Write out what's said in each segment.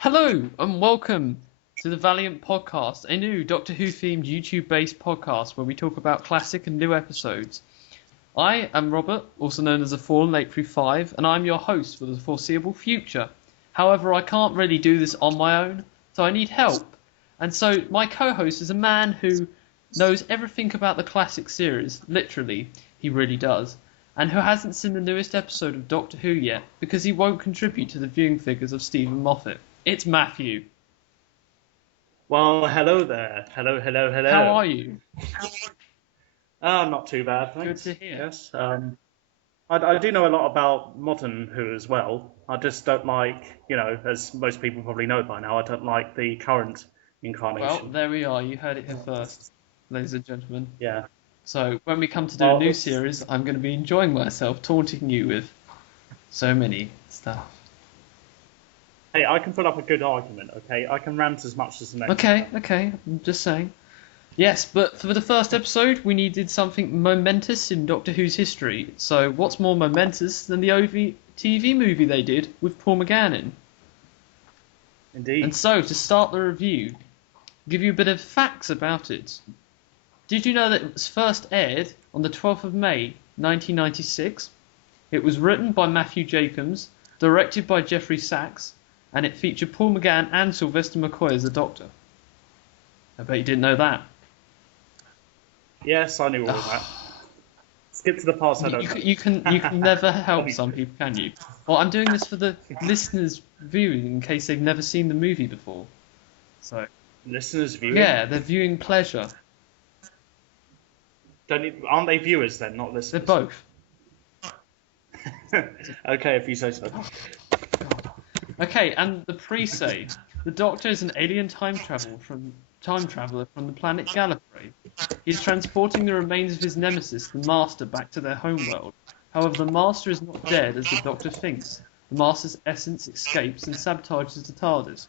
Hello and welcome to the Valiant podcast, a new Doctor Who themed YouTube-based podcast where we talk about classic and new episodes. I am Robert, also known as the Fallen 835, and I'm your host for the foreseeable future. However, I can't really do this on my own, so I need help. And so my co-host is a man who knows everything about the classic series, literally, he really does, and who hasn't seen the newest episode of Doctor Who yet because he won't contribute to the viewing figures of Stephen Moffat. It's Matthew. Well, hello there. Hello. How are you? Not too bad, thanks. Good to hear. Yes. I do know a lot about modern Who as well. I just don't like, as most people probably know by now, I don't like the current incarnation. Well, there we are. You heard it here first, ladies and gentlemen. Yeah. So when we come to do a new series, I'm going to be enjoying myself, taunting you with so many stuff. Hey, I can put up a good argument, okay? I can rant as much as the next Okay, I'm just saying. Yes, but for the first episode, we needed something momentous in Doctor Who's history. So what's more momentous than the OV TV movie they did with Paul McGann in? Indeed. And so, to start the review, give you a bit of facts about it. Did you know that it was first aired on the 12th of May, 1996? It was written by Matthew Jacobs, directed by Jeffrey Sachs, and it featured Paul McGann and Sylvester McCoy as the Doctor. I bet you didn't know that. Yes, I knew all of that. Skip to the parts I don't know. You can never help some people, can you? Well, I'm doing this for the listeners' viewing in case they've never seen the movie before. So. Listeners' viewing? Yeah, they're viewing pleasure. Aren't they viewers then, not listeners? They're both. Okay, if you say so. Okay, and the pre-say. The Doctor is an alien time traveler from the planet Gallifrey. He's transporting the remains of his nemesis, the Master, back to their homeworld. However, the Master is not dead as the Doctor thinks. The Master's essence escapes and sabotages the TARDIS,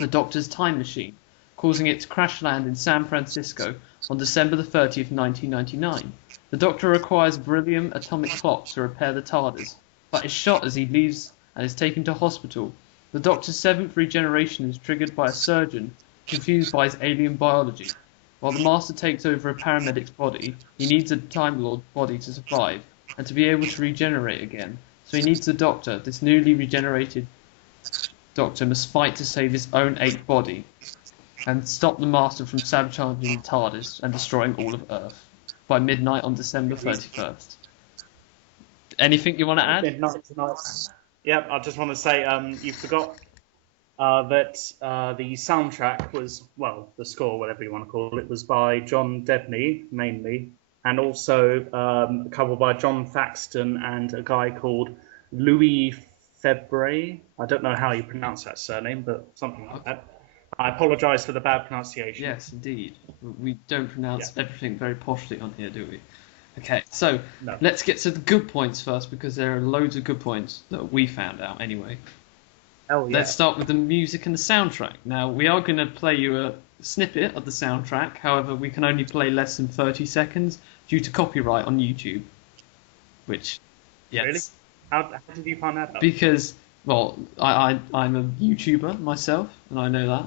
the Doctor's time machine, causing it to crash land in San Francisco on December the 30th, 1999. The Doctor requires beryllium atomic clock to repair the TARDIS, but is shot as he leaves and is taken to hospital. The Doctor's seventh regeneration is triggered by a surgeon confused by his alien biology. While the Master takes over a paramedic's body, he needs a Time Lord body to survive and to be able to regenerate again. So he needs the Doctor. This newly regenerated Doctor must fight to save his own ape body and stop the Master from sabotaging the TARDIS and destroying all of Earth by midnight on December 31st. Anything you want to add? Midnight tonight. Yep, I just want to say you forgot that the soundtrack was, well, the score, whatever you want to call it, was by John Debney, mainly, and also a couple by John Thaxton and a guy called Louis Febre. I don't know how you pronounce that surname, but something like that. I apologise for the bad pronunciation. Yes, indeed. We don't pronounce everything very poshly on here, do we? Okay, so let's get to the good points first, because there are loads of good points that we found out anyway. Oh, yeah. Let's start with the music and the soundtrack. Now, we are going to play you a snippet of the soundtrack. However, we can only play less than 30 seconds due to copyright on YouTube. Which, yes. Really? How did you find that out? Because, well, I'm a YouTuber myself, and I know that.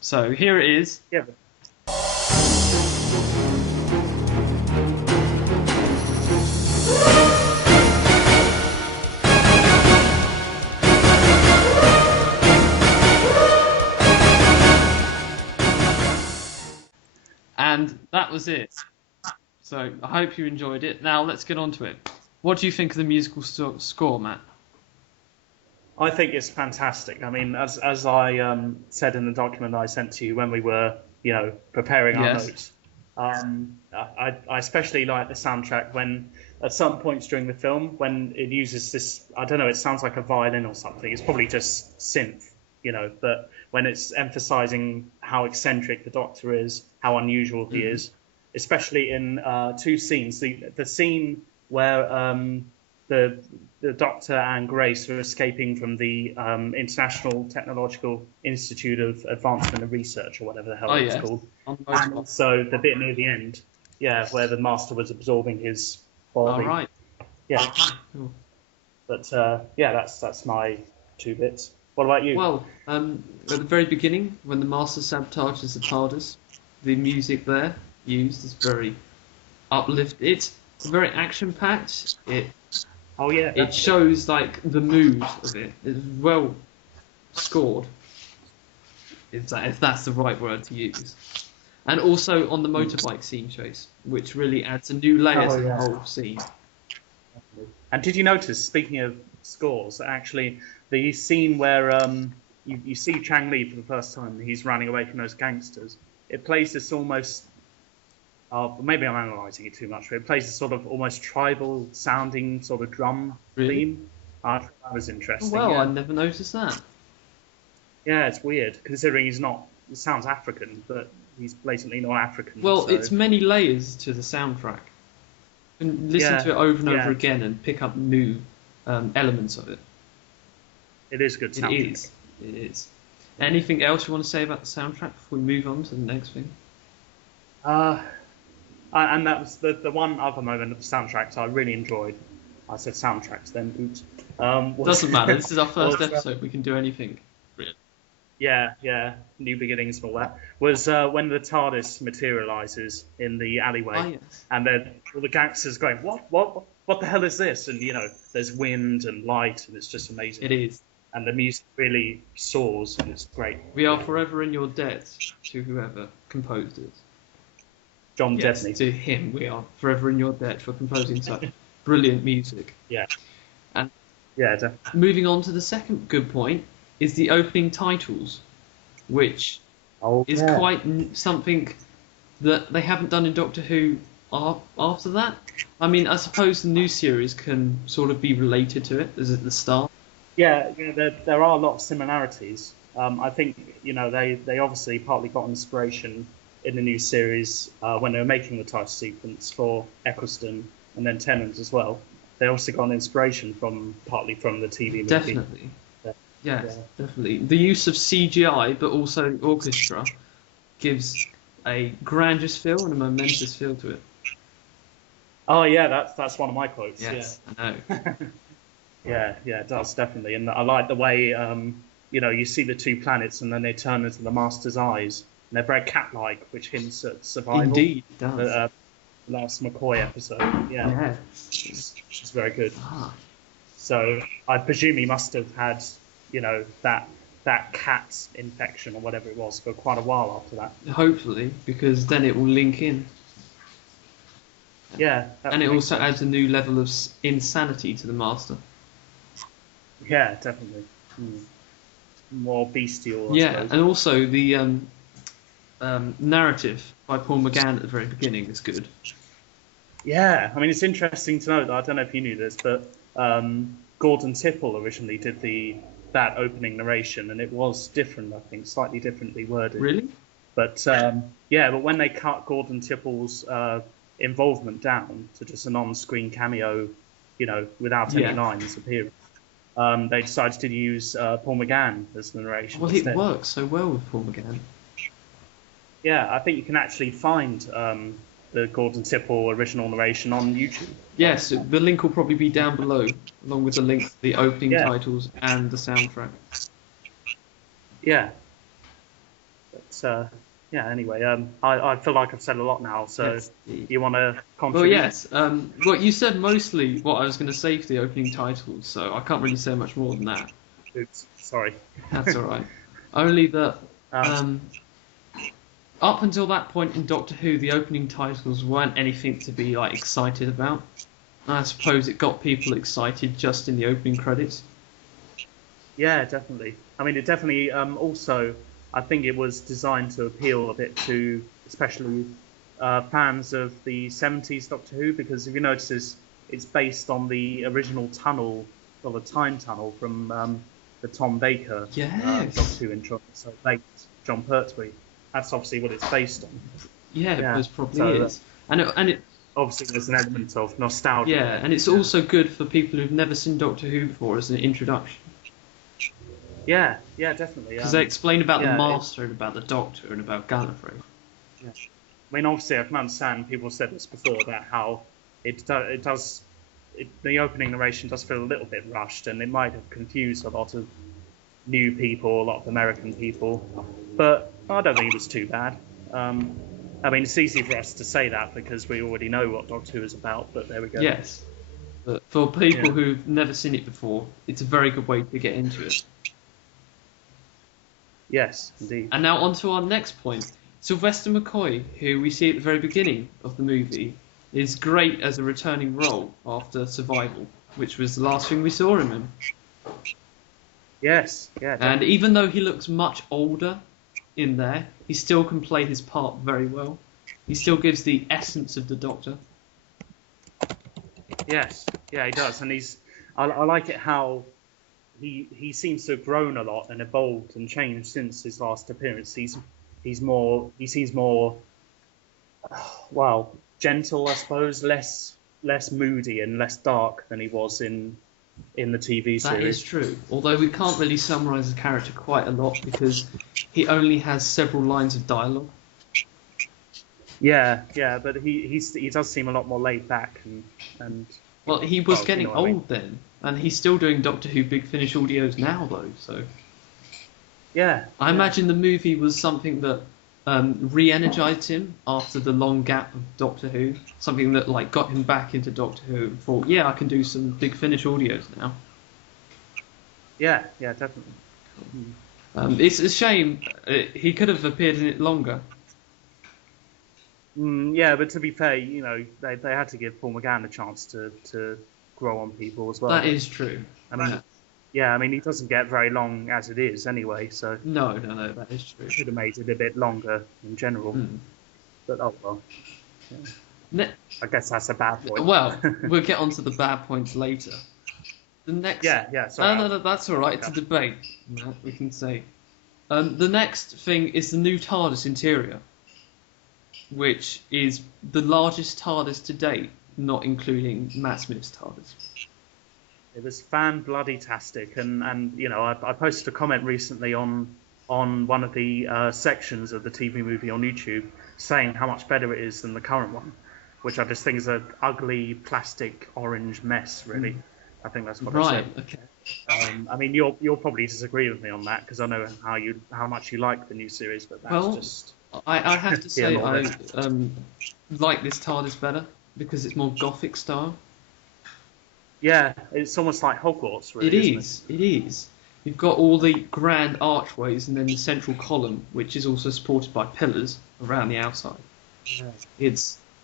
So, here it is. Yeah, And that was it. So I hope you enjoyed it. Now let's get on to it. What do you think of the musical score, Matt? I think it's fantastic. I mean, as I said in the document I sent to you when we were, preparing our notes, I especially like the soundtrack when, at some points during the film, when it uses this, I don't know, it sounds like a violin or something. It's probably just synth, but when it's emphasizing how eccentric the Doctor is, how unusual he is, especially in two scenes. The scene where the Doctor and Grace are escaping from the International Technological Institute of Advancement and Research, or whatever the hell it's called. And so the bit near the end, where the Master was absorbing his body. All right. Yeah. Cool. But that's my 2 bits. What about you? Well, at the very beginning, when the Master sabotages the TARDIS, the music there used is very uplifted. It's very action-packed. Oh yeah, It definitely. shows like the mood of it. It's well scored, if that's the right word to use. And also on the motorbike scene chase, which really adds a new layer Oh to the yeah. whole scene. And did you notice, speaking of scores, actually the scene where you see Chang Li for the first time, he's running away from those gangsters. It plays this almost, maybe I'm analysing it too much, but it plays this sort of almost tribal sounding sort of drum Really? theme. I thought that was Oh, interesting. well, Yeah. I never noticed that. Yeah, it's weird considering he's not. It sounds African, but he's blatantly not African. Well, So. it's many layers to the soundtrack. And listen Yeah, to it over and yeah. over again and pick up new elements of it. It is good It soundtrack. is. It is. Anything else you want to say about the soundtrack before we move on to the next thing? And that was the one other moment of the soundtracks I really enjoyed. I said soundtracks then, oops. Doesn't matter. This is our first was, episode. We can do anything. Yeah, new beginnings and all that. Was when the TARDIS materializes in the alleyway, Ah, yes. and then all the gangsters going, what the hell is this? And there's wind and light, and it's just amazing. It is. And the music really soars, and it's great. We are forever in your debt to whoever composed it. John Yes, Debney. to him we are forever in your debt for composing such brilliant music. Yeah. And Yeah, definitely. moving on to the second good point is the opening titles, which is quite something that they haven't done in Doctor Who after that. I mean, I suppose the new series can sort of be related to it as at the start. Yeah, there are a lot of similarities. I think they obviously partly got inspiration in the new series when they were making the title sequence for Eccleston and then Tennant as well. They also got an inspiration partly from the TV movie. Definitely. Yeah. Yes, definitely. The use of CGI, but also orchestra, gives a grandiose feel and a momentous feel to it. Oh yeah, that's one of my quotes. Yes, I know. Yeah, it does definitely, and I like the way you see the two planets and then they turn into the Master's eyes, and they're very cat-like, which hints at survival. Indeed, it does. The last McCoy episode, Yeah. which is very good. Ah, So I presume he must have had that cat infection or whatever it was for quite a while after that. hopefully, because then it will link in. Yeah, And it also adds a new level of insanity to the Master. Yeah, definitely. More bestial. I Yeah, suppose. and also the narrative by Paul McGann at the very beginning is good. Yeah, I mean it's interesting to note that I don't know if you knew this, but Gordon Tipple originally did that opening narration, and it was different. I think slightly differently worded. Really? But but when they cut Gordon Tipple's involvement down to just an on-screen cameo, without any lines appearing, they decided to use Paul McGann as the narration. Well, instead. it works so well with Paul McGann. Yeah, I think you can actually find the Gordon Tipple original narration on YouTube. Yes, the link will probably be down below, along with the link to the opening titles and the soundtrack. Yeah. But anyway, I feel like I've said a lot now, so Yes, you want to well, contribute? yes. Well, you said mostly what I was going to say for the opening titles, so I can't really say much more than that. Oops, sorry. That's all right. Only that up until that point in Doctor Who, the opening titles weren't anything to be excited about. I suppose it got people excited just in the opening credits. Yeah, definitely. I mean, it definitely also, I think it was designed to appeal a bit to especially fans of the 70s Doctor Who, because if you notice, it's based on the original tunnel, or the time tunnel from the Tom Baker Doctor Who intro. So John Pertwee. That's obviously what it's based on. Yeah, it probably is. And it obviously there's an element of nostalgia. Yeah, and it's also good for people who've never seen Doctor Who before as an introduction. Yeah, definitely. Because they explain about the Master and about the Doctor and about Gallifrey. Yeah. I mean, obviously, I can understand people said this before about how the opening narration does feel a little bit rushed, and it might have confused a lot of new people, a lot of American people, but I don't think it was too bad. I mean, it's easy for us to say that because we already know what Doctor Who is about, but there we go. Yes, but for people Yeah. who've never seen it before, it's a very good way to get into it. Yes, indeed. And now on to our next point. Sylvester McCoy, who we see at the very beginning of the movie, is great as a returning role after Survival, which was the last thing we saw him in. Yes, yeah. And Definitely. even though he looks much older in there, he still can play his part very well. He still gives the essence of the Doctor. Yes, yeah, he does, and I like it how he seems to have grown a lot and evolved and changed since his last appearance. He seems more well, gentle, I suppose, less moody and less dark than he was in the TV series. That is true. Although we can't really summarise the character quite a lot because he only has several lines of dialogue. Yeah, but he does seem a lot more laid back and Well, he was getting you know what I mean. old then, and he's still doing Doctor Who Big Finish audios now, though. So Yeah. I imagine the movie was something that re-energized him after the long gap of Doctor Who. Something that like got him back into Doctor Who and thought, yeah, I can do some Big Finish audios now. Yeah, definitely. It's a shame he could have appeared in it longer. Yeah, but to be fair, you know, they had to give Paul McGann a chance to grow on people as well. That is true. I mean, yeah, I mean, he doesn't get very long as it is anyway, so No, that is true. should have made it a bit longer in general. But oh well. Yeah. I guess that's a bad point. Well, we'll get onto the bad points later. The next. Yeah. Sorry. No, that's all right. It's a debate. No, we can say. The next thing is the new TARDIS interior, which is the largest TARDIS to date, not including Matt Smith's TARDIS. It was fan-bloody-tastic, and you know, I posted a comment recently on one of the sections of the TV movie on YouTube saying how much better it is than the current one, which I just think is an ugly plastic orange mess, really. I think that's what I Right. said. Okay. I mean, you'll probably disagree with me on that because I know how much you like the new series, but that's just. I have to say Yeah, I like this TARDIS better because it's more Gothic style. Yeah, it's almost like Hogwarts, really. It is. You've got all the grand archways and then the central column, which is also supported by pillars around the outside.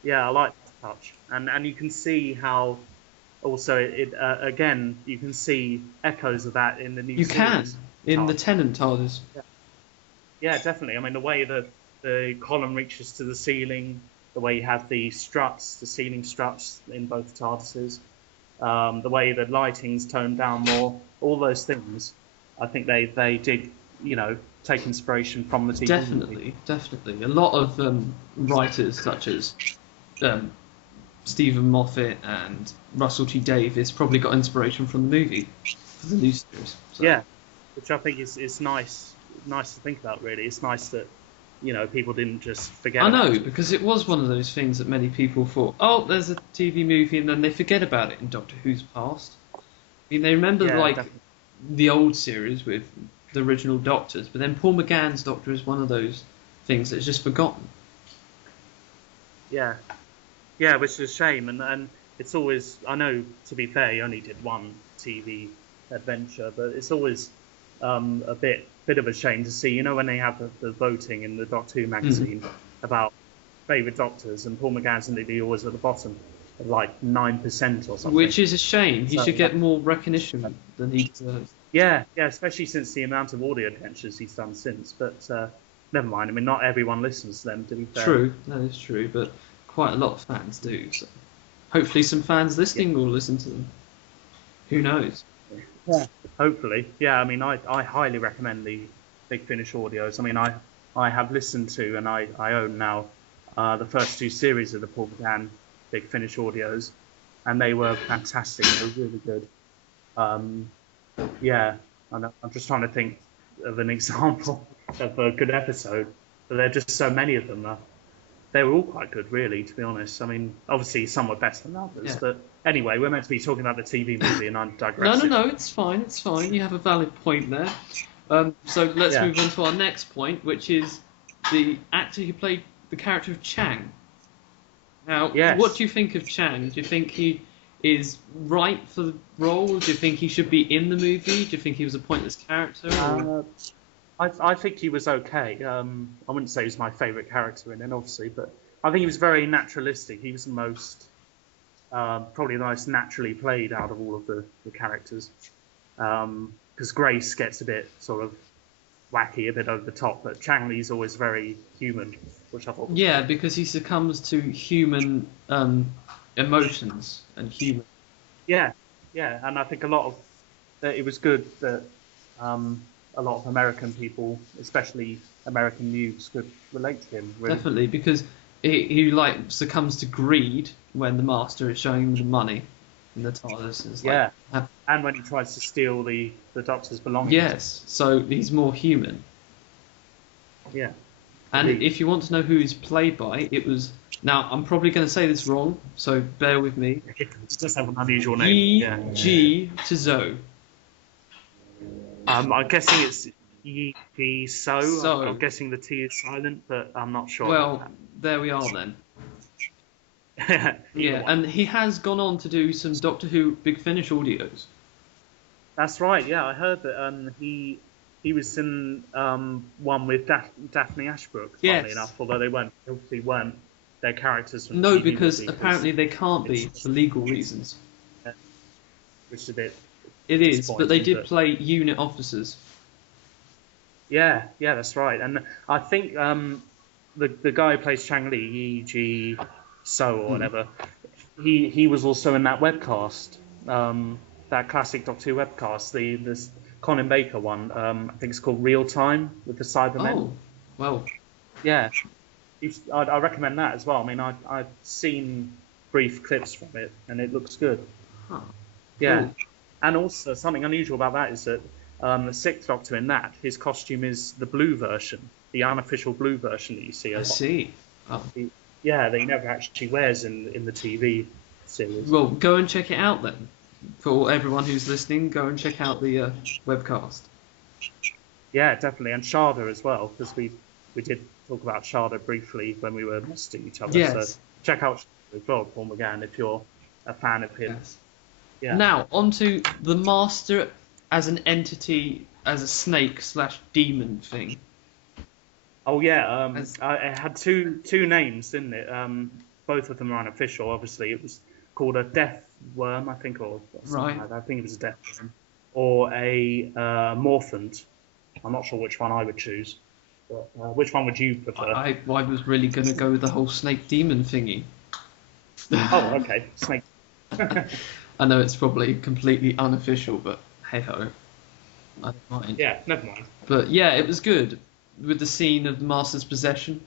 Yeah, I like that touch, and you can see how. Also, again, you can see echoes of that in the new series. You can in the Tennant TARDIS. Yeah, definitely. I mean, the way that the column reaches to the ceiling, the way you have the struts, the ceiling struts in both TARDISes, the way the lighting's toned down more, all those things. I think they did, you know, take inspiration from the TV movie. Definitely. A lot of writers such as Stephen Moffat and Russell T Davies probably got inspiration from the movie for the new series. So. Yeah, which I think is nice to think about. Really, it's nice that you know people didn't just forget. I know about it. because it was one of those things that many people thought, oh, there's a TV movie, and then they forget about it in Doctor Who's past. I mean, they remember Definitely. the old series with the original Doctors, but then Paul McGann's Doctor is one of those things that's just forgotten. Yeah, which is a shame, and it's always. I know, to be fair, he only did one TV adventure, but it's always a bit of a shame to see. You know, when they have the voting in the Doctor Who magazine about favourite Doctors, and Paul McGann's nearly always at the bottom, at like 9% or something. Which is a shame. He should get more recognition than he deserves. Yeah, especially since the amount of audio adventures he's done since. But never mind. I mean, not everyone listens to them, to be fair. True, that is true, but quite a lot of fans do. So hopefully, some fans listening will listen to them. Who knows? Yeah. Hopefully, yeah. I mean, I highly recommend the Big Finish audios. I mean, I have listened to and I own now the first two series of the Paul McGann Big Finish audios, and they were fantastic. They were really good. Yeah, I'm just trying to think of an example of a good episode, but there are just so many of them. They were all quite good, really, to be honest. I mean, obviously some were better than others, Yeah. but Anyway, we're meant to be talking about the TV movie, and I'm No, digressing. no, it's fine. It's fine. You have a valid point there. So let's Yeah. move on to our next point, which is the actor who played the character of Chang. Now, Yes. what do you think of Chang? Do you think he is right for the role? Do you think he should be in the movie? Do you think he was a pointless character? Or... I think he was okay. I wouldn't say he was my favourite character in it, obviously, but I think he was very naturalistic. He was the most, probably the most naturally played out of all of the characters. Because Grace gets a bit sort of wacky, a bit over the top, but Chang Li's always very human, which I thought was Yeah, because he succumbs to human emotions and human. Yeah, and I think a lot of it was good that a lot of American people, especially American youths, could relate to him. Really. Definitely, because he like succumbs to greed when the master is showing him the money in the TARDIS. It's like, and when he tries to steal the Doctor's belongings. Yes, so he's more human. Yeah. And if you want to know who he's played by, it was... Now, I'm probably going to say this wrong, so bear with me. It does have an unusual name. Yi Zhou. I'm guessing it's Yi So. So. I'm guessing the T is silent, but I'm not sure. Well, there we are then. Yeah, and he has gone on to do some Doctor Who Big Finish audios. That's right. Yeah, I heard that he was in one with Daphne Ashbrook. Yes. Funnily enough, although they obviously weren't their characters from No, TV because movie, apparently they can't be for legal reasons. which is a bit. It is, but they did but- play unit officers. Yeah, that's right. And I think the guy who plays Chang Li, Yi Ji So or whatever, he was also in that webcast, that classic Doctor Who webcast, the Colin Baker one. I think it's called Real Time with the Cybermen. Oh, well, Yeah, I recommend that as well. I mean, I've seen brief clips from it, and it looks good. huh. Yeah, Cool. and also something unusual about that is that the Sixth Doctor in that, his costume is the blue version, the unofficial blue version that you see a I lot. see. Oh. Yeah, that he never actually wears in the TV series. Well, go and check it out then. For everyone who's listening, go and check out the webcast. Yeah, definitely, and Sharda as well, because we did talk about Sharda briefly when we were messaging each other. Yes. So check out Sharda as well, Paul McGann, if you're a fan of him. Yes. Yeah. Now, onto the Master as an entity, as a snake/demon thing. Oh yeah, it had two names, didn't it? Both of them are unofficial. Obviously, it was called a death worm, I think, or something Right. like that. I think it was a death worm, or a morphant. I'm not sure which one I would choose. But, which one would you prefer? I was really going to go with the whole snake demon thingy. Oh, okay, snake. I know it's probably completely unofficial, but hey ho, I don't mind. Yeah, never mind. But yeah, it was good with the scene of the Master's possession.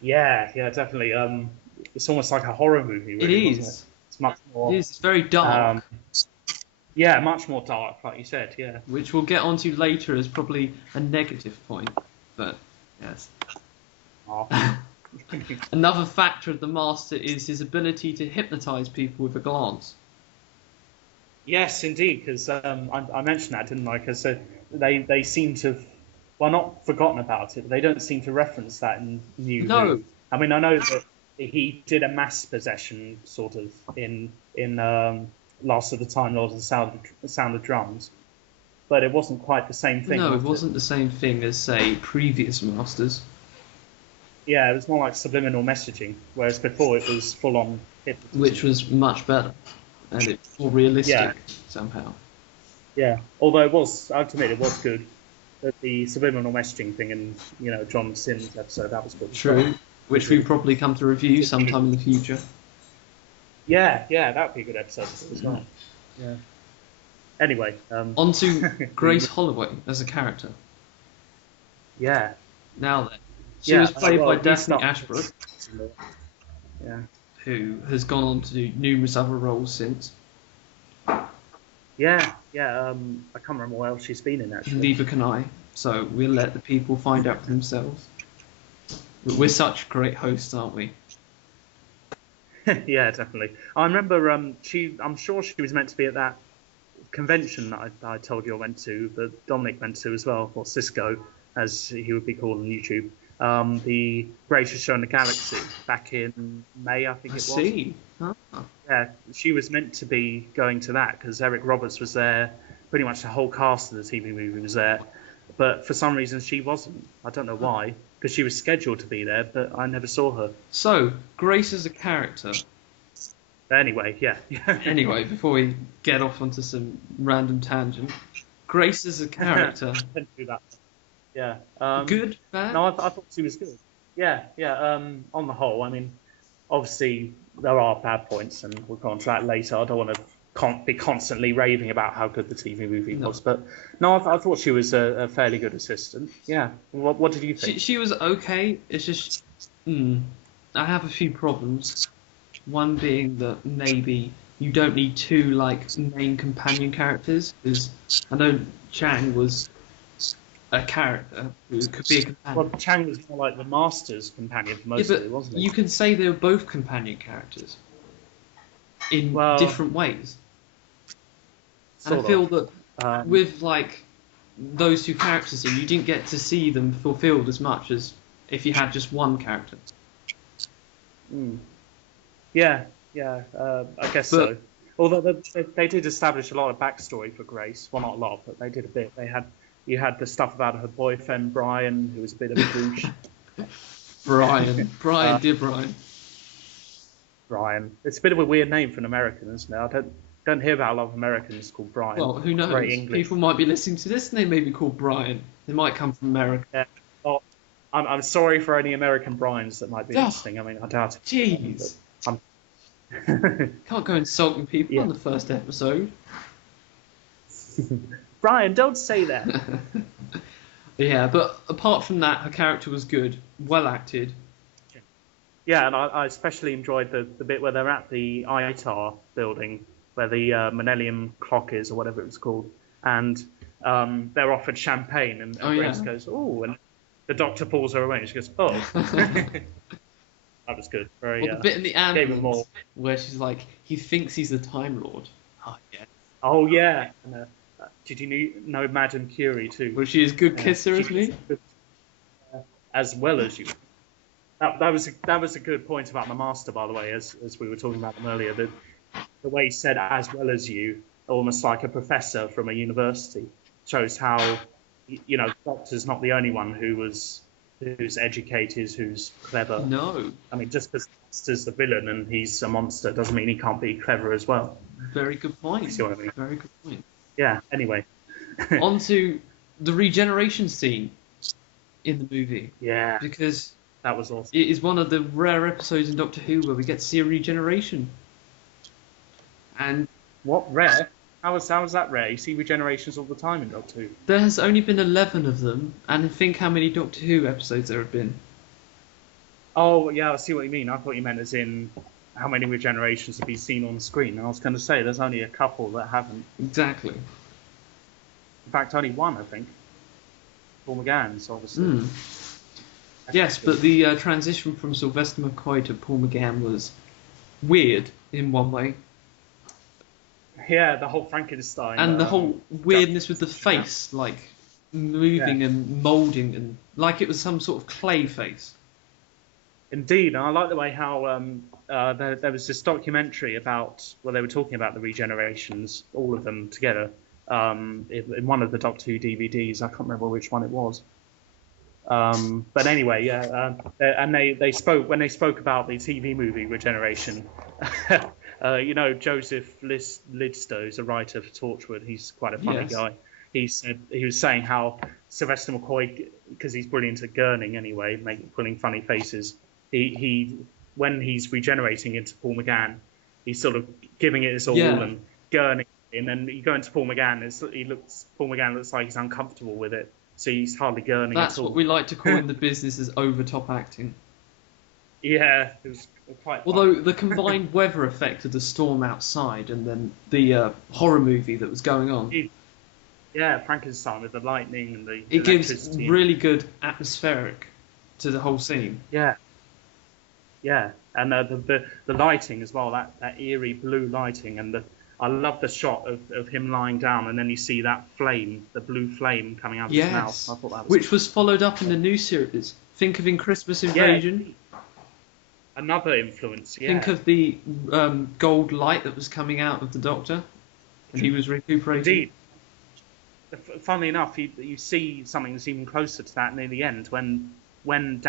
Yeah, definitely. It's almost like a horror movie. Really, It wasn't is. it? It's much more. It is. It's very dark, Yeah, much more dark, like you said. Yeah. which we'll get onto later as probably a negative point. But yes. Oh. Another factor of the Master is his ability to hypnotise people with a glance. Yes, indeed, because I mentioned that, didn't I? Because they seem to have, well, not forgotten about it, but they don't seem to reference that in New No. Who. I mean, I know that he did a mass possession, sort of, in Last of the Time Lord of the Sound of Drums, but it wasn't quite the same thing. No, it was wasn't the same thing as, say, previous Masters. Yeah, it was more like subliminal messaging, whereas before it was full-on hypnotism. Which was much better. And it's more realistic, Yeah. somehow. Yeah, although it was, I have to admit, it was good. But the subliminal messaging thing in, John Sims' episode, that was good. True. Which we probably come to review sometime in the future. Yeah, that would be a good episode as well. Yeah. Anyway. On to Grace Holloway as a character. Yeah. Now then. She was played by he's Daphne not- Ashbrook, Yeah. who has gone on to do numerous other roles since. Yeah. I can't remember what else she's been in, actually. Neither can I, so we'll let the people find out for themselves. We're such great hosts, aren't we? Yeah, definitely. I remember I'm sure she was meant to be at that convention that I told you I went to, that Dominic went to as well, or Cisco, as he would be called on YouTube. The Greatest Show in the Galaxy back in May, I think I it was. see. Ah. Yeah, she was meant to be going to that because Eric Roberts was there. Pretty much the whole cast of the TV movie was there, but for some reason she wasn't. I don't know why, because she was scheduled to be there, but I never saw her. So, Grace as a character. But anyway, yeah. Anyway, before we get off onto some random tangent, Grace as a character. Didn't do that. Yeah. Good, bad? No, I thought she was good. Yeah, yeah. On the whole, I mean, obviously there are bad points, and we'll go on to that later. I don't want to be constantly raving about how good the TV movie was, but no, I thought she was a fairly good assistant. Yeah. What did you think? She was okay. It's just, I have a few problems. One being that maybe you don't need two main companion characters, because I know Chang was a character who could be a companion. Well, Chang was more like the Master's companion for most of it, wasn't he? You can say they were both companion characters in different ways. And I feel that with those two characters in, you didn't get to see them fulfilled as much as if you had just one character. Yeah, I guess so. Although they did establish a lot of backstory for Grace. Well, not a lot, but they did a bit. You had the stuff about her boyfriend Brian, who was a bit of a douche. Brian, dear Brian. Brian. It's a bit of a weird name for an American, isn't it? I don't hear about a lot of Americans called Brian. Well, who knows? People might be listening to this and they may be called Brian. They might come from America. Yeah. Well, I'm sorry for any American Brians that might be listening. I mean, I doubt it. Jeez. Can't go insulting people on the first episode. Brian, don't say that. Yeah, but apart from that, her character was good, well acted. Yeah, and I especially enjoyed the bit where they're at the ITAR building, where the Millennium Clock is, or whatever it was called, and they're offered champagne, and Grace goes, "Oh," and the Doctor pulls her away, and she goes, "Oh." That was good. Very. The bit in the ambulance where she's like, he thinks he's the Time Lord. Oh yeah. Oh yeah. And, did you know Madame Curie too? Was she as good kisser as me? As well as you. That was a good point about the Master, by the way, as we were talking about them earlier. The way he said "as well as you," almost like a professor from a university, shows how the Doctor's not the only one who's educated, who's clever. No. I mean, just because the Master's the villain and he's a monster doesn't mean he can't be clever as well. Very good point. See what I mean? Very good point. Yeah. Anyway. On to the regeneration scene in the movie. Yeah. Because that was awesome. It is one of the rare episodes in Doctor Who where we get to see a regeneration. And what, rare? How is that rare? You see regenerations all the time in Doctor Who. There has only been 11 of them, and think how many Doctor Who episodes there have been. Oh, yeah, I see what you mean. I thought you meant as in how many regenerations have been seen on the screen. And I was going to say, there's only a couple that haven't. Exactly. In fact, only one, I think. Paul McGann's, obviously. Yes, but the transition from Sylvester McCoy to Paul McGann was weird in one way. Yeah, the whole Frankenstein. And the whole weirdness with the face, moving and moulding, and like it was some sort of clay face. Indeed, and I like the way how there was this documentary about, they were talking about the regenerations, all of them together, in one of the Doctor Who DVDs. I can't remember which one it was. But anyway, and they spoke about the TV movie Regeneration. Joseph Lidstow is a writer for Torchwood. He's quite a funny guy. He was saying how Sylvester McCoy, because he's brilliant at gurning anyway, pulling funny faces. He when he's regenerating into Paul McGann, he's sort of giving it his all and gurning, and then you go into Paul McGann. Paul McGann looks like he's uncomfortable with it, so he's hardly gurning at all. That's what we like to call in the business as over-top acting. Yeah, it was quite. Although the combined weather effect of the storm outside and then the horror movie that was going on. Yeah, Frankenstein with the lightning and the it gives really good atmospheric to the whole scene. Yeah. Yeah, and the lighting as well, that eerie blue lighting, and I love the shot of him lying down, and then you see that flame, the blue flame coming out of his mouth. Yes, I thought that was which was followed up in the new series. Think of in Christmas yeah, Invasion. another influence. Yeah, Think of the gold light that was coming out of the Doctor, and he was recuperating. indeed. Funnily enough, you see something that's even closer to that near the end when when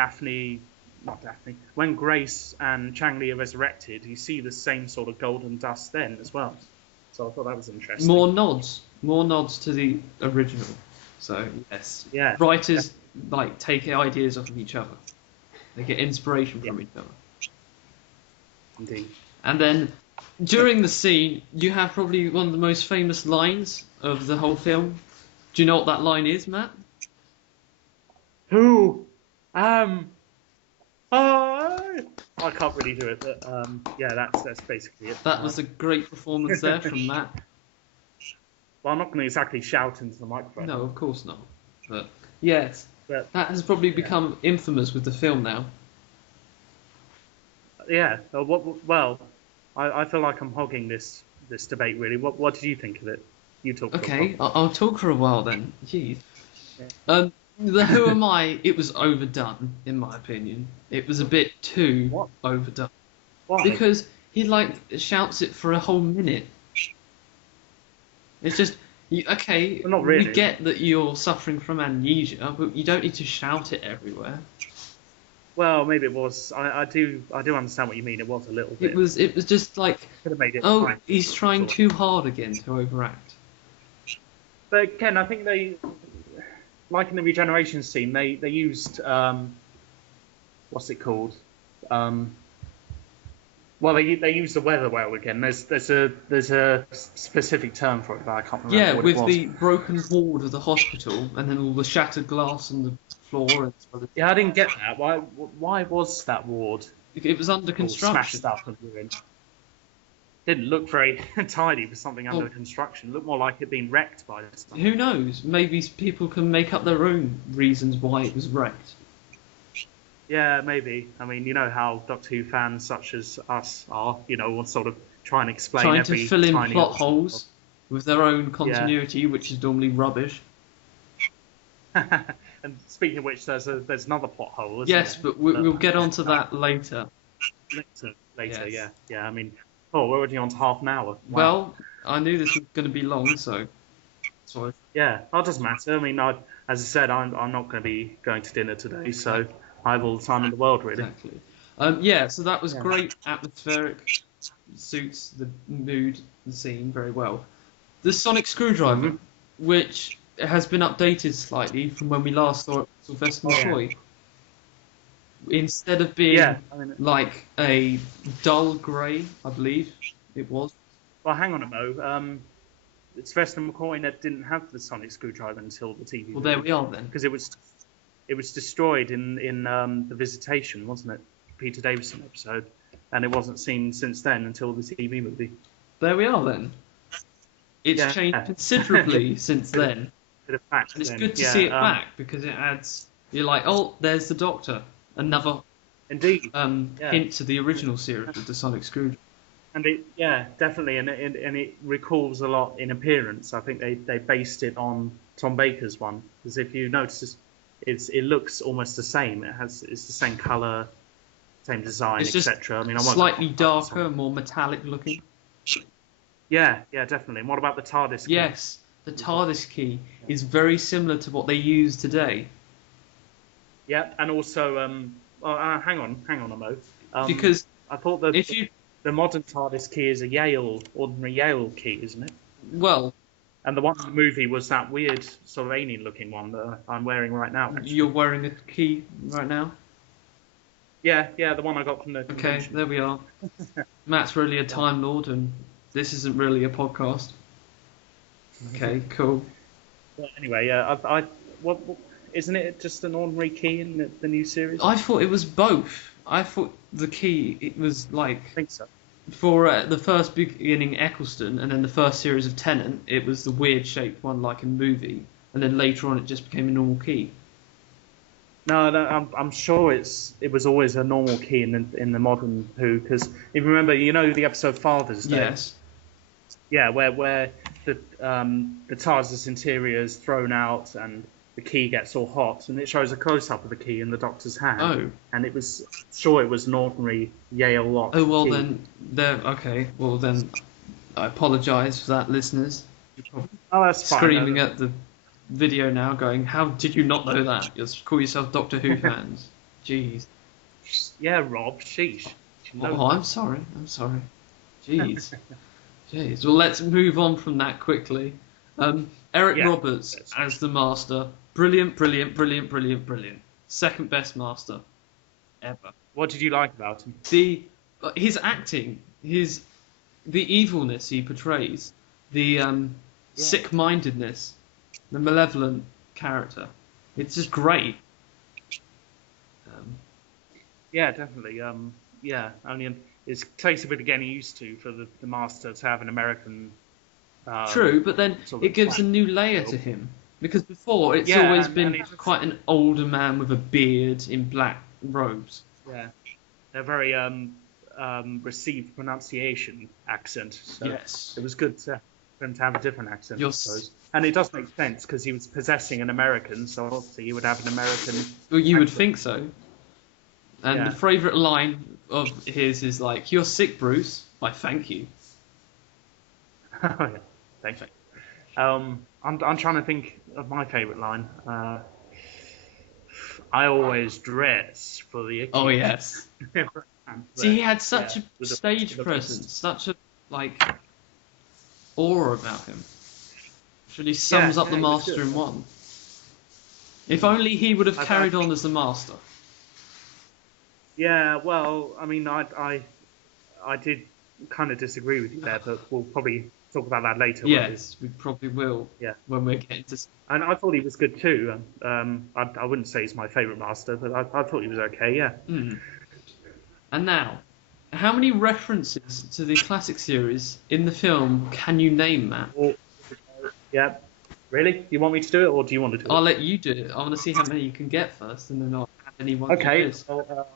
Grace and Changli are resurrected, you see the same sort of golden dust then as well. So I thought that was interesting. More nods to the original. So yes, Yeah, writers like take ideas off of each other. They get inspiration from each other. Indeed. And then during the scene, you have probably one of the most famous lines of the whole film. Do you know what that line is, Matt? Who? I can't really do it, but yeah, that's basically it. That was a great performance there from Matt. Well, I'm not going to exactly shout into the microphone. No, of course not. But yes, But that has probably become infamous with the film now. yeah, well, I feel like I'm hogging this debate really. What did you think of it? You talk. Okay, I'll talk for a while then. Jeez. The Who Am I, it was overdone, in my opinion. It was a bit too overdone. Why? Because he, shouts it for a whole minute. It's just, okay, Well, not really. we get that you're suffering from amnesia, but you don't need to shout it everywhere. Well, maybe it was. I do understand what you mean. It was a little bit. It was just like, Could have made it fine. He's trying too hard again to overact. But Ken, I think they, like in the regeneration scene, they used what's it called? Well, they used the weather whale again. There's a specific term for it, but I can't remember. Yeah, what with it was. the broken wall of the hospital, and then all the shattered glass on the floor. Yeah, I didn't get that. Why was that ward It was under all construction. smashed up and ruined? Didn't look very tidy for something under construction. It looked more like it being wrecked by this stuff. Who knows? Maybe people can make up their own reasons why it was wrecked. Yeah, maybe. I mean, you know how Doctor Who fans such as us are. We'll sort of try and explain Trying every to fill in tiny plot little holes with their own continuity, which is normally rubbish. And speaking of which, there's another plot hole. Isn't Yes, there? but we'll get onto that later. Later, Yes. yeah. I mean, we're already on to half an hour. Wow. Well, I knew this was going to be long, so. Sorry. Yeah, that doesn't matter. I mean, as I said, I'm not going to be going to dinner today, so I have all the time in the world, really. Exactly. So that was great, atmospheric, suits the mood, the scene very well. The sonic screwdriver, which has been updated slightly from when we last saw Sylvester McCoy. Instead of being like a dull grey, I believe it was. Well, hang on a mo. Sylvester McCoy didn't have the sonic screwdriver until the TV. Well, there we are then. Because it was destroyed in The Visitation, wasn't it? Peter Davison episode, and it wasn't seen since then until the TV movie. There we are then. It's changed considerably since then. Bit of fact, and it's good to see it back because it adds. You're like, oh, there's the Doctor. Another indeed hint to the original series with the sonic screwdriver. And definitely, and it recalls a lot in appearance. I think they based it on Tom Baker's one, because if you notice, it looks almost the same. It's the same colour, same design, etc. I mean, slightly darker, more metallic looking. Yeah, definitely. And what about the TARDIS key? Yes, the TARDIS key is very similar to what they use today. Yeah, and also, hang on a mo. Because I thought the modern TARDIS key is a ordinary Yale key, isn't it? Well, and the one in the movie was that weird sort of alien-looking one that I'm wearing right now. Actually. You're wearing a key right now? Yeah, the one I got from the convention. Okay, there we are. Matt's really a Time Lord, and this isn't really a podcast. Okay, cool. Well, anyway, what isn't it just an ordinary key in the new series? I thought it was both. I thought the key, it was like... I think so. For the first beginning Eccleston, and then the first series of Tennant, it was the weird shaped one like in the movie, and then later on it just became a normal key. No, no, I'm sure it was always a normal key in the modern Who, because if you remember, you know the episode Father's Day. Yes. Yeah, where the TARDIS interior is thrown out and the key gets all hot, and it shows a close up of the key in the Doctor's hand. Oh. And it was sure it was an ordinary Yale lock. Oh well, key. then there. Okay. Well then, I apologise for that, listeners. You're probably Oh, that's fine. screaming at the video now, going, "How did you not know that? You call yourself Doctor Who fans." Jeez. Yeah, Rob. Sheesh. Oh, I'm sorry. I'm sorry. Jeez. Jeez. Well, let's move on from that quickly. Eric Roberts as the Master. Brilliant, brilliant, brilliant, brilliant, brilliant. Second best Master ever. What did you like about him? His acting, the evilness he portrays, the sick-mindedness, the malevolent character. It's just great. Yeah, definitely. Yeah, only it's takes a bit of getting used to for the Master to have an American. True, but then it gives a new layer to him. Because before, it's always been quite an older man with a beard in black robes. Yeah, they're very received pronunciation accent. So yes, it was good for him to have a different accent, I suppose. And it does make sense because he was possessing an American, so obviously he would have an American. Well, you would think so. And the favourite line of his is like, "You're sick, Bruce. Why, thank you." Oh yeah, thanks. I'm trying to think of my favourite line. I always dress for the. Icky. Oh yes. See, he had such a stage presence, such a aura about him. Which really sums up the Master in one. If only he would have carried on as the Master. Yeah, well, I mean, I did kind of disagree with you there, but we'll probably talk about that later. Yes, we probably will. Yeah, when we're getting to. And I thought he was good too. I wouldn't say he's my favourite Master, but I thought he was okay. Yeah. Mm. And now, how many references to the classic series in the film can you name, Matt? Yeah. Really? You want me to do it, or do you want to do it? I'll let you do it. I want to see how many you can get first, and then I'll have anyone. Okay. Well,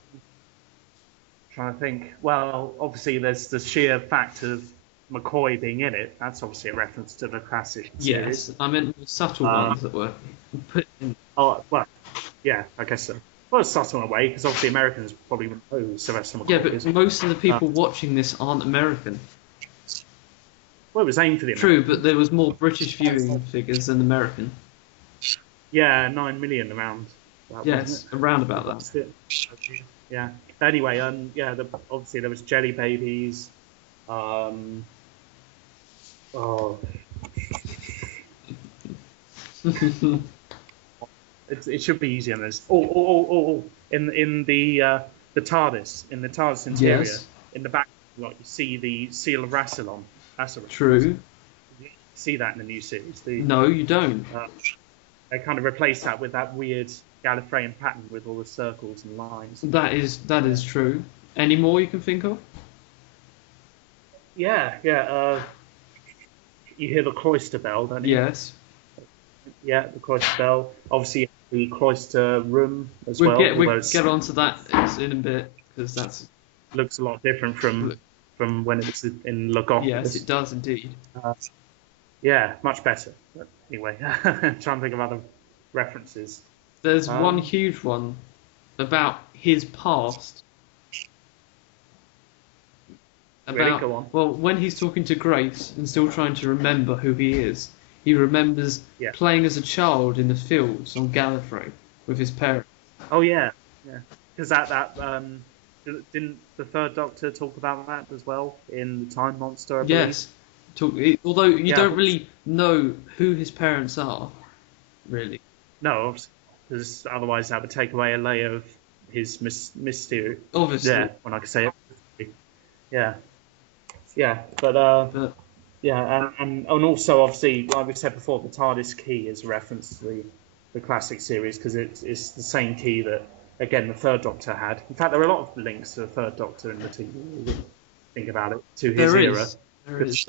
trying to think. Well, obviously, there's the sheer fact of McCoy being in it. That's obviously a reference to the classic series. Yes, I meant the subtle ones that were put in. Oh, well, yeah, I guess so. Well, it's subtle in a way, because obviously Americans probably wouldn't know Sylvester McCoy. Yeah, but most of the people watching this aren't American. Well, it was aimed for the True, but there was more British viewing figures than American. Yeah, 9 million around. Yes, around about that. Yeah. Anyway, obviously there was Jelly Babies. It should be easier than this. In the TARDIS interior, in the back, you see the Seal of Rassilon. That's a True. You see that in the new series. No, you don't. They kind of replaced that with that weird Gallifreyan pattern with all the circles and lines. That is true. Any more you can think of? Yeah. You hear the cloister bell, don't you? Yes. Yeah, the cloister bell. Obviously, the cloister room as well. We'll get onto that in a bit, because that looks a lot different from when it was in Logoth. Yes, it does indeed. Yeah, much better. But anyway, trying to think of other references. There's one huge one about his past. Really? Go on. Well, when he's talking to Grace and still trying to remember who he is, he remembers playing as a child in the fields on Gallifrey with his parents. Oh yeah. Because didn't the Third Doctor talk about that as well in the Time Monster? I believe? Yes. Although you don't really know who his parents are, really. No, because otherwise that would take away a layer of his mystery. Obviously. Yeah, when I can say it. Yeah, but yeah, and also obviously, like we said before, the TARDIS key is a reference to the classic series because it's the same key that, again, the Third Doctor had. In fact, there are a lot of links to the Third Doctor in the TV. Think about it, to his era. There is.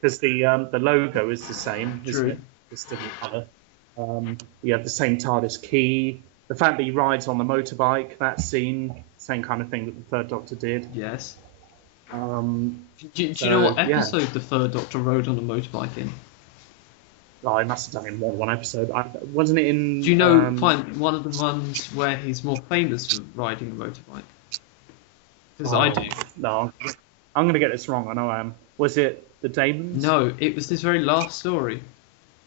Because the logo is the same, True. isn't it? Just different colour. You have the same TARDIS key. the fact that he rides on the motorbike, that scene, same kind of thing that the Third Doctor did. Yes. Um, Do you know what episode the Third Doctor rode on a motorbike in? Oh, I must have done it in one episode. Wasn't it in? Do you know one of the ones where he's more famous for riding a motorbike? Because I do. No, I'm going to get this wrong. I know I am. Was it the Damons? No, it was this very last story,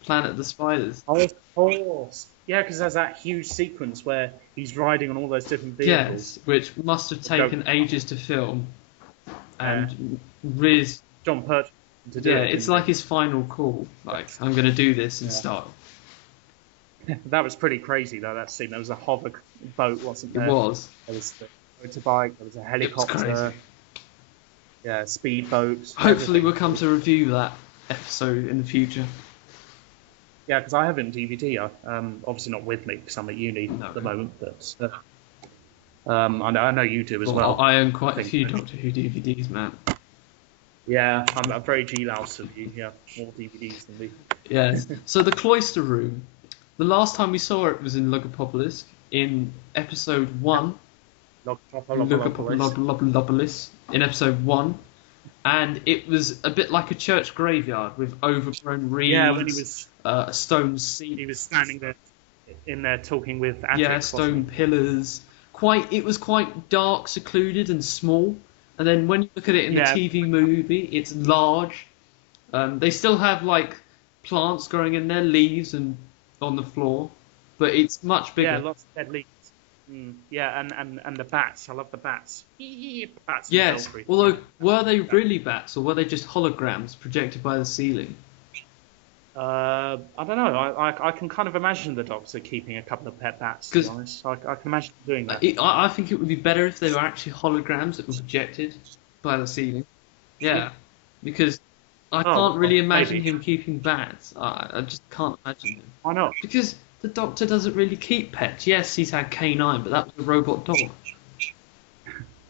Planet of the Spiders. Oh, of course. Yeah, because there's that huge sequence where he's riding on all those different vehicles. Yes, which must have taken ages to film, and Riz. John Pertwee to do it. It's like his final call. Like, I'm going to do this and start. That was pretty crazy, though, that scene. There was a hover boat, wasn't there? It was. There was a motorbike, there was a helicopter. Yeah, speedboats. Hopefully we'll come to review that episode in the future. Yeah, because I have it in DVD. Obviously not with me because I'm at uni at the moment, but I know you do as well. I own quite a few Doctor Who DVDs, man. Yeah, I'm very G-louse of you. Yeah, more DVDs than me. Yes. So the Cloister Room. The last time we saw it was in Logopolis in episode 1. Logopolis in episode 1. And it was a bit like a church graveyard with overgrown reeds. Yeah, when he was a stone seat. He was standing there in there talking with Attic. Yeah, stone pillars. It was quite dark, secluded, and small. And then when you look at it in the TV movie, it's large. They still have like plants growing in there, leaves and on the floor, but it's much bigger. Yeah, lots of dead leaves. Yeah, and the bats. I love the bats. Bats. Yes. Although, were they really bats or were they just holograms projected by the ceiling? I don't know. I can kind of imagine the Doctor keeping a couple of pet bats, to be honest. I can imagine doing that. I think it would be better if they were actually holograms that were projected by the ceiling. Yeah. Because I can't really imagine him keeping bats. I just can't imagine him. Why not? Because the Doctor doesn't really keep pets. Yes, he's had K9, but that was a robot dog.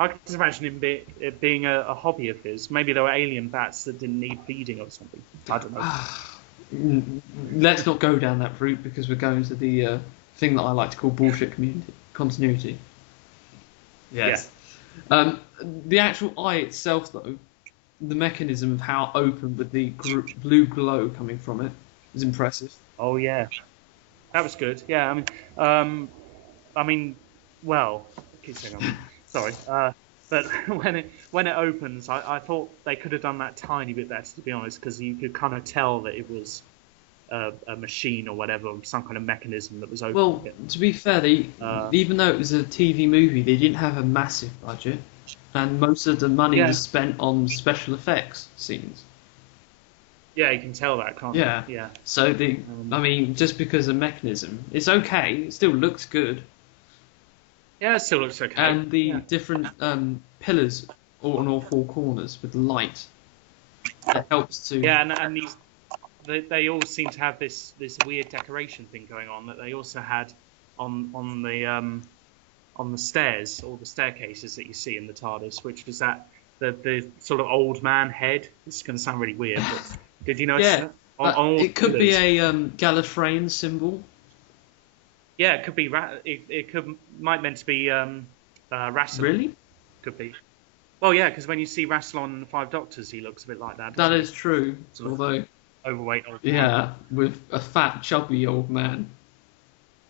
I can just imagine it being a hobby of his. Maybe there were alien bats that didn't need feeding or something. I don't know. Let's not go down that route because we're going to the thing that I like to call bullshit continuity. Yes. Yeah. The actual eye itself, though, the mechanism of how open with the blue glow coming from it is impressive. Oh yeah, that was good. Yeah, well, keep saying sorry. But when it opens, I thought they could have done that tiny bit better, to be honest, because you could kind of tell that it was a machine or whatever, some kind of mechanism that was open. Well, to be fair, even though it was a TV movie, they didn't have a massive budget, and most of the money was spent on special effects scenes. Yeah, you can tell that, can't you? Yeah. So just because of mechanism, it's okay. It still looks good. Yeah, it still looks okay. And the different pillars on all four corners with the light. It helps to... Yeah, and they all seem to have this weird decoration thing going on that they also had on the stairs, all the staircases that you see in the TARDIS, which was the sort of old man head. It's going to sound really weird, but did you notice that? It could be a Gallifreyan symbol. Yeah, it could be. Might meant to be Rassilon. Really? Could be. Well, yeah, because when you see Rassilon in the Five Doctors, he looks a bit like that. That is true. Although overweight old man. Yeah, with a fat, chubby old man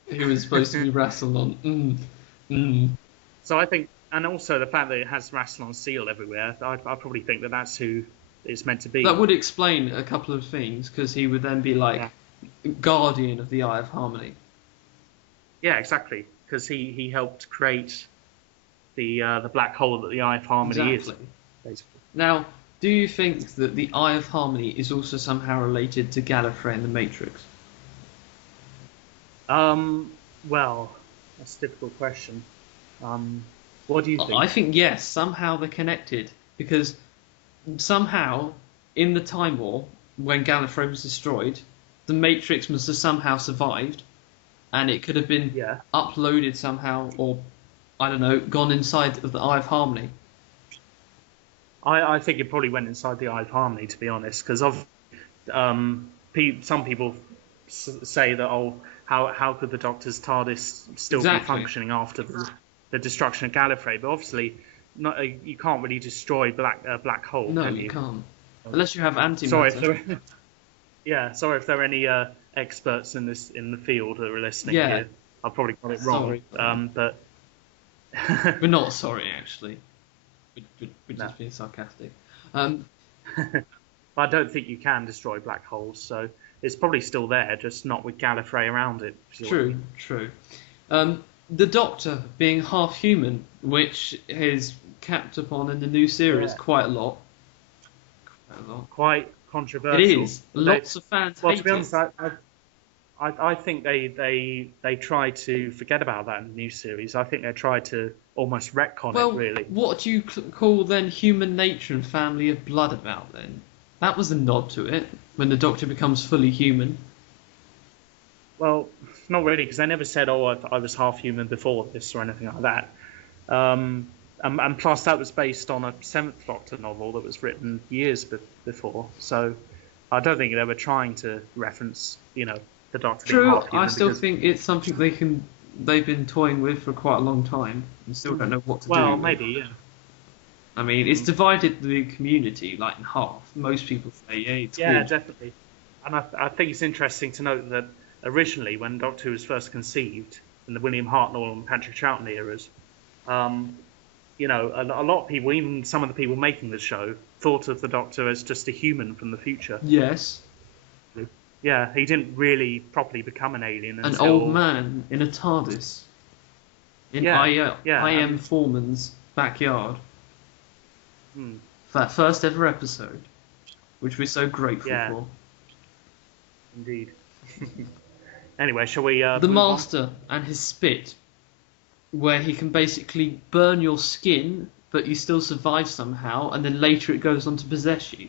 who is supposed to be Rassilon. So I think, and also the fact that it has Rassilon seal everywhere, I probably think that that's who it's meant to be. That would explain a couple of things, because he would then be like guardian of the Eye of Harmony. Yeah, exactly. Because he helped create the black hole that the Eye of Harmony is. Basically. Now, do you think that the Eye of Harmony is also somehow related to Gallifrey and the Matrix? Well, that's a difficult question. What do you think? I think yes, somehow they're connected, because somehow in the Time War, when Gallifrey was destroyed, the Matrix must have somehow survived. And it could have been uploaded somehow, or, I don't know, gone inside of the Eye of Harmony. I think it probably went inside the Eye of Harmony, to be honest, because some people say that, how could the Doctor's TARDIS still be functioning after the destruction of Gallifrey? But obviously, you can't really destroy black hole. No, can you can't. Unless you have antimatter. Sorry if there are any experts in the field that are listening here. I probably got it wrong. Sorry. But we're not sorry, actually. We're just being sarcastic. I don't think you can destroy black holes, so it's probably still there, just not with Gallifrey around it. True. The Doctor being half human, which is capped upon in the new series quite a lot. Quite controversial. It is. Lots of fans hate to be honest, I think they tried to forget about that in the new series. I think they tried to almost retcon it, really. What do you call then human nature and family of blood about then? That was a nod to it, when the Doctor becomes fully human. Well, not really, because they never said, I was half human before this or anything like that. And plus, that was based on a Seventh Doctor novel that was written years before. So I don't think they were trying to reference, the Doctor being half human. I still think it's something they've been toying with for quite a long time and still don't know what to do. Well, maybe, yeah. I mean, it's divided the community in half. Most people say, it's cool. Definitely. And I think it's interesting to note that originally, when Doctor Who was first conceived, in the William Hartnell and Patrick Troughton eras, a lot of people, even some of the people making the show, thought of the Doctor as just a human from the future. Yes. Yeah, he didn't really properly become an alien until... An old man in a TARDIS. In I.M. Foreman's backyard. For that first ever episode, which we're so grateful for. Indeed. Anyway, shall we... the Master and his spit, where he can basically burn your skin, but you still survive somehow, and then later it goes on to possess you.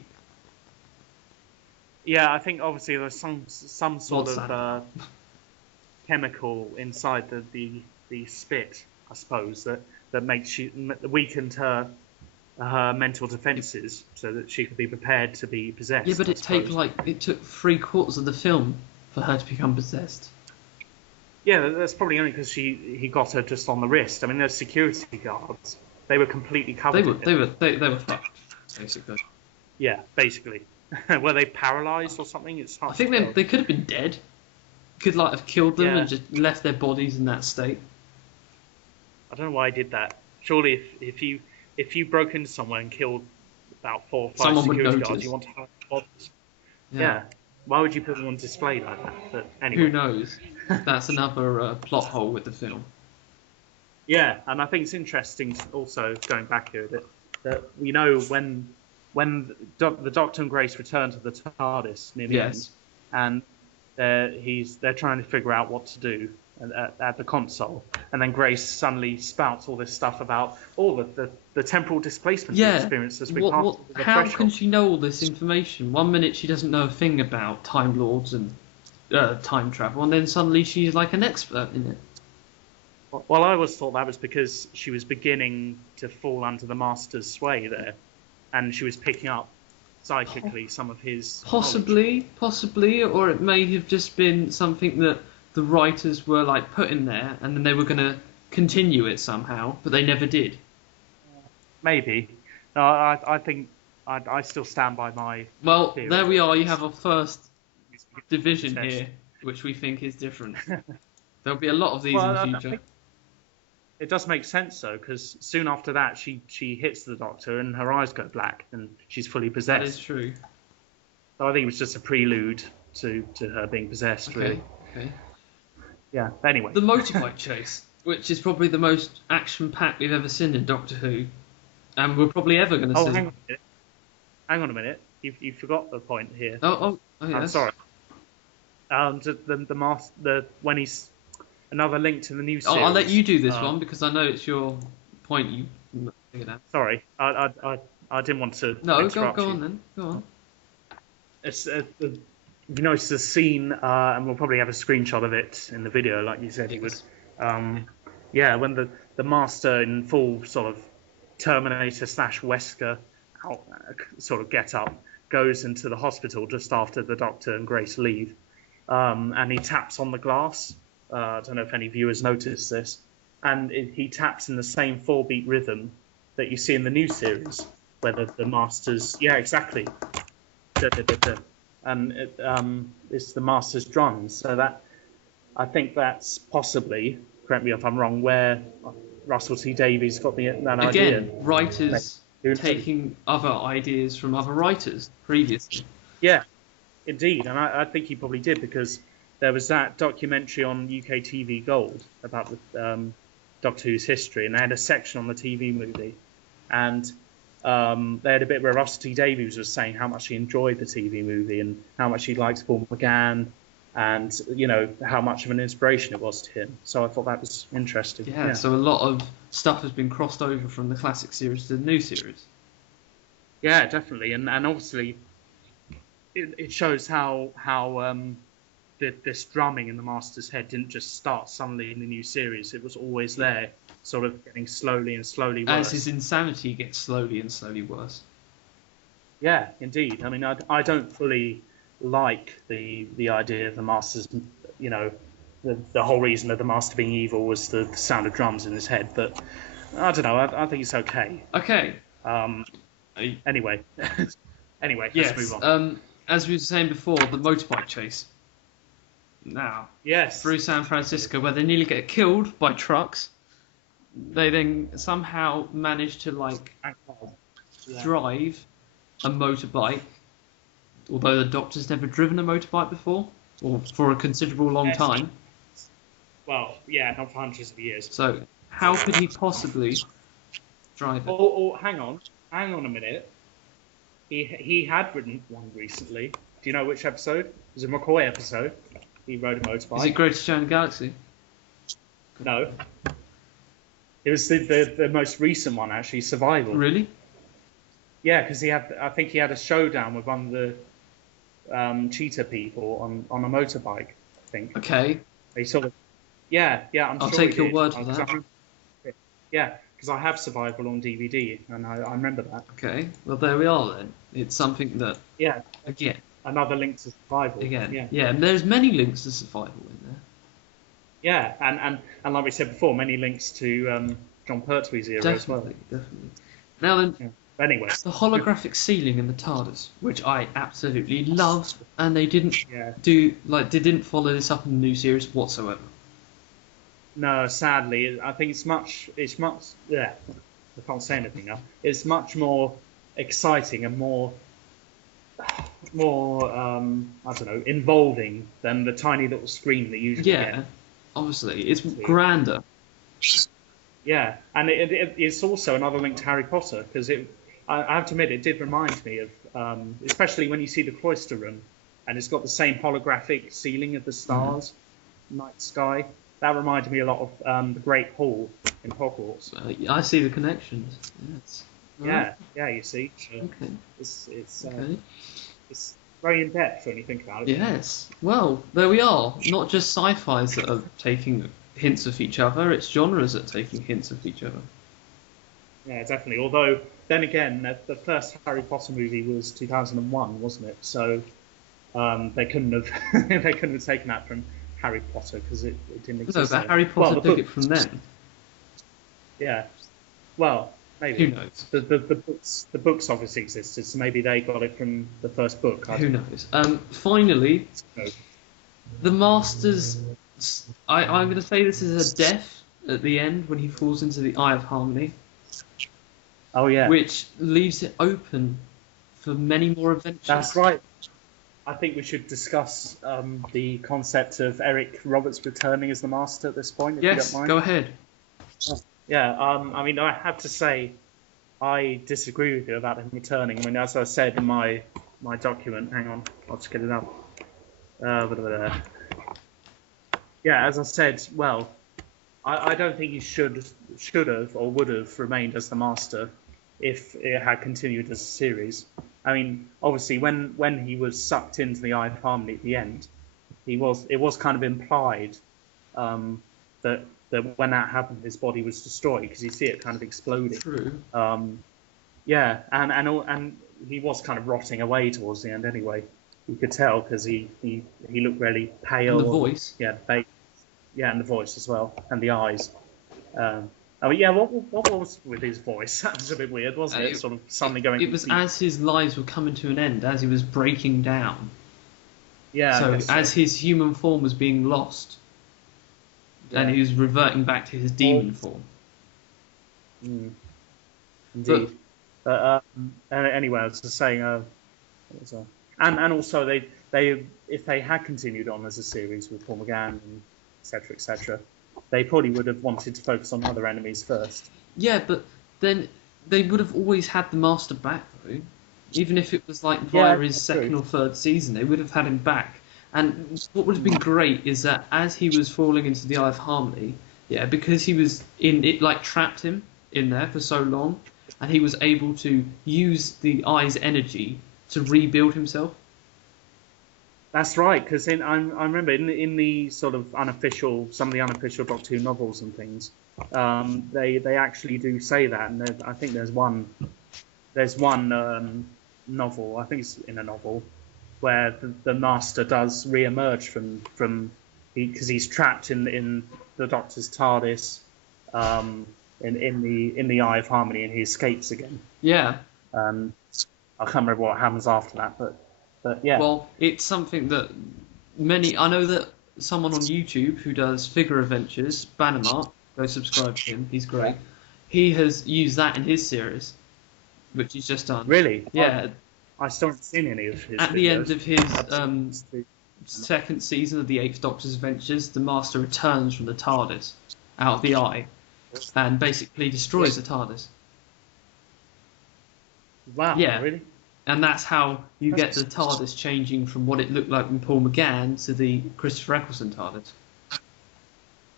Yeah, I think obviously there's some sort of chemical inside the spit, I suppose, that makes weakened her mental defences so that she could be prepared to be possessed. Yeah, but it took 3/4 of the film for her to become possessed. Yeah, that's probably only because he got her just on the wrist. I mean, those security guards, they were completely covered. They were fucked, basically. Yeah, basically. Were they paralysed or something? It's hard. I think they could have been dead. Could have killed them and just left their bodies in that state. I don't know why I did that. Surely, if you broke into somewhere and killed about 4 or 5 security guards, you want to hide bodies. Yeah. Why would you put them on display like that? But anyway. Who knows? That's another plot hole with the film. Yeah, and I think it's interesting also, going back here, that we know when the Doctor and Grace return to the TARDIS near the end, and they're trying to figure out what to do at the console, and then Grace suddenly spouts all this stuff about the temporal displacement experience as we pass the how threshold. can she know all this information? One minute she doesn't know a thing about Time Lords and time travel, and then suddenly she's like an expert in it. Well, I always thought that was because she was beginning to fall under the Master's sway there, and she was picking up psychically some of his possibly, or it may have just been something that the writers were put in there, and then they were going to continue it somehow, but they never did. Maybe. No, I think I still stand by my. Well, theory. There we are. You have our first division here, which we think is different. There'll be a lot of these in the future. It does make sense though, because soon after that she hits the Doctor and her eyes go black and she's fully possessed. That is true. So I think it was just a prelude to her being possessed, really. Okay. Yeah. Anyway. The motorbike chase, which is probably the most action-packed we've ever seen in Doctor Who, and we're probably ever going to see. Hang on a minute. You forgot the point here. Oh, yes. I'm sorry. When he's another link to the new series. I'll let you do this one because I know it's your point you figured out. Sorry, I didn't want to. No, interrupt go you. on then. Go on. It's you notice the scene, and we'll probably have a screenshot of it in the video, like you said you would. When the Master in full sort of Terminator / Wesker sort of get up goes into the hospital just after the Doctor and Grace leave. and he taps on the glass. I don't know if any viewers noticed this, and he taps in the same 4-beat rhythm that you see in the new series, where the Masters, yeah, exactly, da, da, da, da. And it's the Masters drums. So that, I think that's possibly, correct me if I'm wrong, where Russell T Davies got that idea. Again, writers taking other ideas from other writers previously. Yeah, indeed, and I think he probably did, because there was that documentary on UK TV Gold about the Doctor Who's history, and they had a section on the TV movie, and they had a bit where Russell T Davies was saying how much he enjoyed the TV movie and how much he likes Paul McGann, and how much of an inspiration it was to him. So I thought that was interesting. Yeah, so a lot of stuff has been crossed over from the classic series to the new series. Yeah, definitely, and obviously it shows how this drumming in the Master's head didn't just start suddenly in the new series. It was always there, sort of getting slowly and slowly worse. As his insanity gets slowly and slowly worse. Yeah, indeed. I mean, I don't fully like the idea of the Master's, the whole reason of the Master being evil was the sound of drums in his head, but I don't know, I think it's okay. Okay. Anyway, yes, let's move on. As we were saying before, the motorbike chase. Now, yes, through San Francisco, where they nearly get killed by trucks, they then somehow manage to drive a motorbike. Although the Doctor's never driven a motorbike before, or for a considerable long time. Well, yeah, not for hundreds of years. So, how could he possibly drive it? Oh, hang on a minute. He had ridden one recently. Do you know which episode? It was a McCoy episode. He rode a motorbike. Is it Greatest Show in the Galaxy? No. It was the most recent one, actually, Survival. Really? Yeah, because I think he had a showdown with one of the cheetah people on a motorbike, I think. Okay. They sort of, I'm I'll sure take your word for that. Yeah, because I have Survival on DVD, and I remember that. Okay, well there we are then. It's something that... Yeah. Again. Another link to Survival. Again. Yeah, and there's many links to Survival in there. Yeah, and like we said before, many links to John Pertwee's era as well. Definitely. Now then... Yeah. Anyway, the holographic ceiling in the TARDIS, which I absolutely loved, and they didn't they didn't follow this up in the new series whatsoever. No, sadly, I think it's much. Yeah, I can't say anything now. It's much more exciting and more I don't know, involving than the tiny little screen that you usually get. Yeah, obviously, it's grander. Yeah, and it's also another link to Harry Potter, because I have to admit, it did remind me of, especially when you see the cloister room, and it's got the same holographic ceiling of the stars, night sky. That reminded me a lot of the Great Hall in Hogwarts. I see the connections. Yes. Yeah, you see. Okay. It's very in depth when you think about it. Yes. Well, there we are. Not just sci-fis that are taking hints of each other; it's genres that are taking hints of each other. Yeah, definitely. Although, then again, the first Harry Potter movie was 2001, wasn't it? So they couldn't have taken that from Harry Potter, because it didn't exist. No, but Harry Potter took it from them. Yeah. Well, maybe. Who knows? The books obviously existed, so maybe they got it from the first book. Who knows? Finally, the Masters. I'm going to say this is a death at the end when he falls into the Eye of Harmony. Oh yeah. Which leaves it open for many more adventures. That's right. I think we should discuss the concept of Eric Roberts returning as the Master at this point, if you don't mind. Go ahead. Yeah, I mean, I have to say, I disagree with you about him returning. I mean, as I said in my document, hang on, I'll just get it up. Yeah, as I said, well, I don't think he should have or would have remained as the Master if it had continued as a series. I mean, obviously, when he was sucked into the Eye of Harmony at the end, it was kind of implied that when that happened, his body was destroyed, because you see it kind of exploding. True. Yeah, and he was kind of rotting away towards the end anyway. You could tell because he looked really pale. And the voice. Yeah, and the voice as well, and the eyes. I mean, yeah, what was with his voice? That was a bit weird, wasn't it? Sort of suddenly going. It was as his lives were coming to an end, as he was breaking down. Yeah. So so. as his human form was being lost, and he was reverting back to his demon form. Indeed. But anyway, I was just saying, and also they if they had continued on as a series with Paul McGann and etc., they probably would have wanted to focus on other enemies first. Yeah, but then they would have always had the Master back, though. Even if it was like via his second or third season, they would have had him back. And what would have been great is that as he was falling into the Eye of Harmony, because he was in it, like trapped him in there for so long, and he was able to use the Eye's energy to rebuild himself. That's right, because I remember in the sort of some of the unofficial Doctor Who novels and things, they actually do say that, and I think there's one novel, I think it's in a novel, where the Master does re-emerge from because he's trapped in the Doctor's TARDIS, in the Eye of Harmony, and he escapes again. Yeah. I can't remember what happens after that, but yeah. Well, it's something that I know that someone on YouTube who does figure adventures, Bannermark, go subscribe to him, he's great. He has used that in his series, which he's just done. Really? Yeah. I still haven't seen any of his At videos. the end of his second season of the Eighth Doctor's Adventures, the Master returns from the TARDIS out of the Eye and basically destroys the TARDIS. Wow, yeah. Really? And that's how you get the TARDIS changing from what it looked like in Paul McGann to the Christopher Eccleston TARDIS.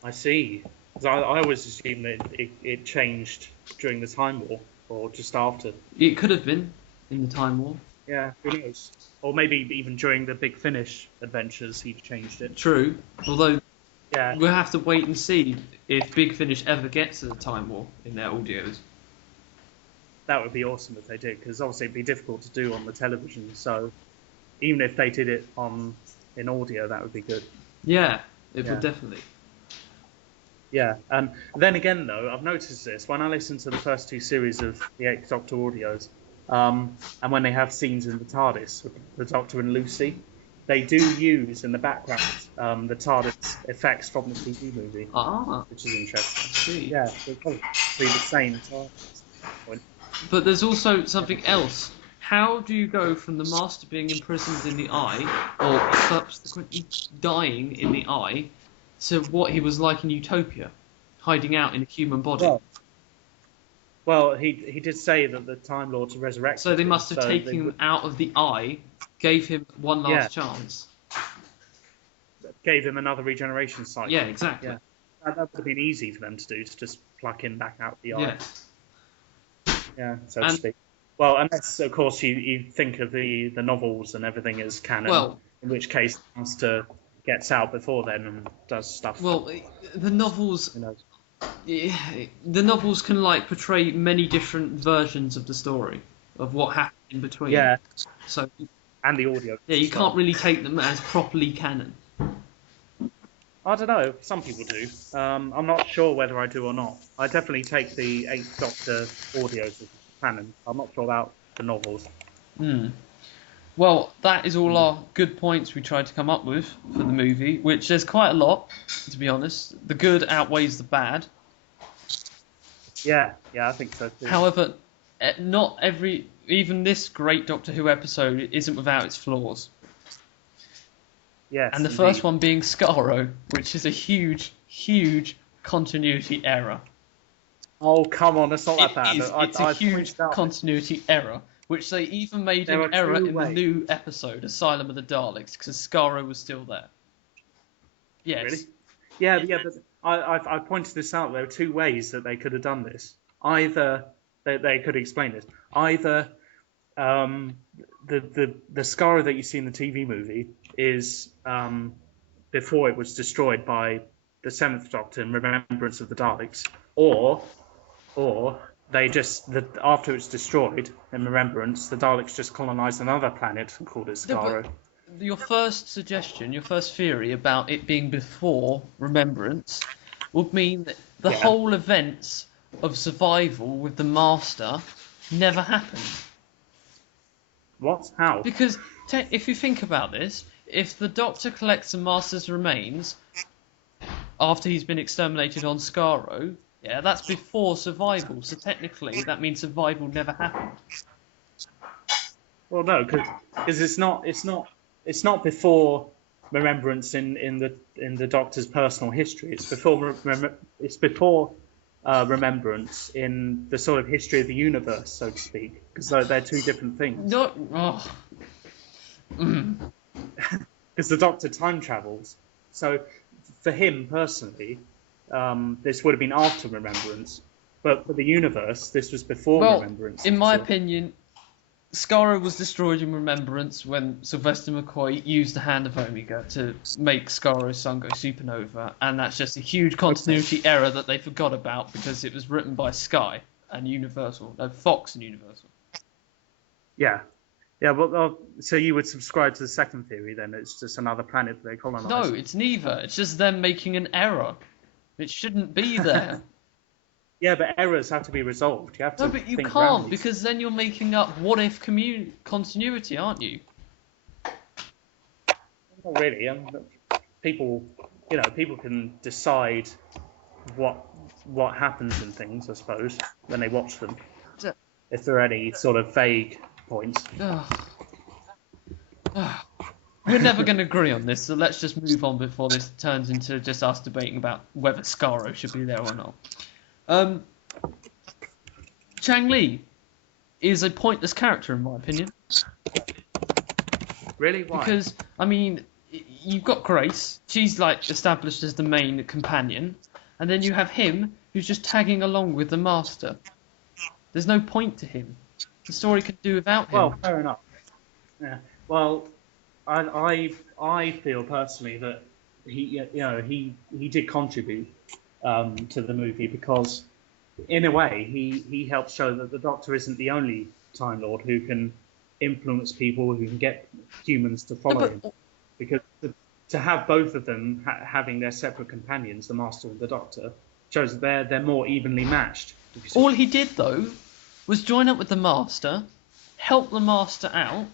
I see. 'Cause I always assumed that it changed during the Time War or just after. It could have been in the Time War. Yeah, who knows? Or maybe even during the Big Finish adventures, he changed it. True, although yeah, we'll have to wait and see if Big Finish ever gets to the Time War in their audios. That would be awesome if they did, because obviously it'd be difficult to do on the television. So even if they did it in audio, that would be good. Yeah, it would definitely. Yeah, and then again, though, I've noticed this when I listen to the first two series of the Eighth Doctor audios, and when they have scenes in the TARDIS with the Doctor and Lucy, they do use in the background the TARDIS effects from the TV movie, which is interesting. Yeah, they're probably the same TARDIS. But there's also something else. How do you go from the Master being imprisoned in the Eye, or subsequently dying in the Eye, to what he was like in Utopia, hiding out in a human body? Well, he did say that the Time Lords resurrected him. So they must have taken him out of the Eye, gave him one last chance. Gave him another regeneration cycle. Yeah, exactly. Yeah. That would have been easy for them to do, to just pluck him back out the Eye. Yes. Yeah, so to speak. Well, unless, of course, you think of the novels and everything as canon, in which case the Master gets out before then and does stuff. Well, the novels... Yeah, the novels can portray many different versions of the story, of what happened in between. Yeah. So, and the audio. Yeah, you can't really take them as properly canon. I don't know. Some people do. I'm not sure whether I do or not. I definitely take the Eighth Doctor audios as canon. I'm not sure about the novels. Well, that is all our good points we tried to come up with for the movie, which there's quite a lot, to be honest. The good outweighs the bad. Yeah, I think so too. However, even this great Doctor Who episode isn't without its flaws. Yes, and the first one being Skaro, which is a huge, huge continuity error. Oh, come on, it's not that bad. It's a huge continuity error, which they even made an error in the new episode, Asylum of the Daleks, because Skaro was still there. Yes. Really? Yeah, but I pointed this out. There were two ways that they could have done this. Either they could explain this. Either the Skaro that you see in the TV movie is before it was destroyed by the Seventh Doctor in Remembrance of the Daleks, or they just after it's destroyed in Remembrance, the Daleks just colonised another planet and called it Skaro. your first suggestion, your first theory about it being before Remembrance would mean that the Yeah. whole events of survival with the Master never happened. What? How? Because if you think about this, if the Doctor collects the Master's remains after he's been exterminated on Skaro, yeah, that's before survival. So technically, that means survival never happened. Well, no, because it's not before Remembrance in the Doctor's personal history. It's before Remembrance in the sort of history of the universe, so to speak, because they're two different things. No, oh. Because the Doctor time travels, so for him personally, this would have been after Remembrance, but for the universe, this was before Remembrance. In my opinion, Skaro was destroyed in Remembrance when Sylvester McCoy used the Hand of Omega to make Skaro's sun go supernova, and that's just a huge continuity error that they forgot about because it was written by Sky and Universal, no, Fox and Universal. Yeah. Yeah, well, so you would subscribe to the second theory then? It's just another planet that they colonize? No, it's neither. It's just them making an error. It shouldn't be there. Yeah, but errors have to be resolved. You have to. No, but you can't, because then you're making up what-if continuity, aren't you? Not really. People can decide what happens in things, I suppose, when they watch them. If there are any sort of vague points. We're never going to agree on this, so let's just move on before this turns into just us debating about whether Skaro should be there or not. Chang Li is a pointless character, in my opinion. Really? Why? Because, I mean, you've got Grace. She's, like, established as the main companion. And then you have him, who's just tagging along with the Master. There's no point to him. The story could do without him. Well, fair enough. Yeah. Well, I feel personally that he did contribute to the movie because, in a way, he helps show that the Doctor isn't the only Time Lord who can influence people, who can get humans to follow him. Because to have both of them having their separate companions, the Master and the Doctor, shows that they're more evenly matched. All he did, though, was join up with the Master, help the Master out,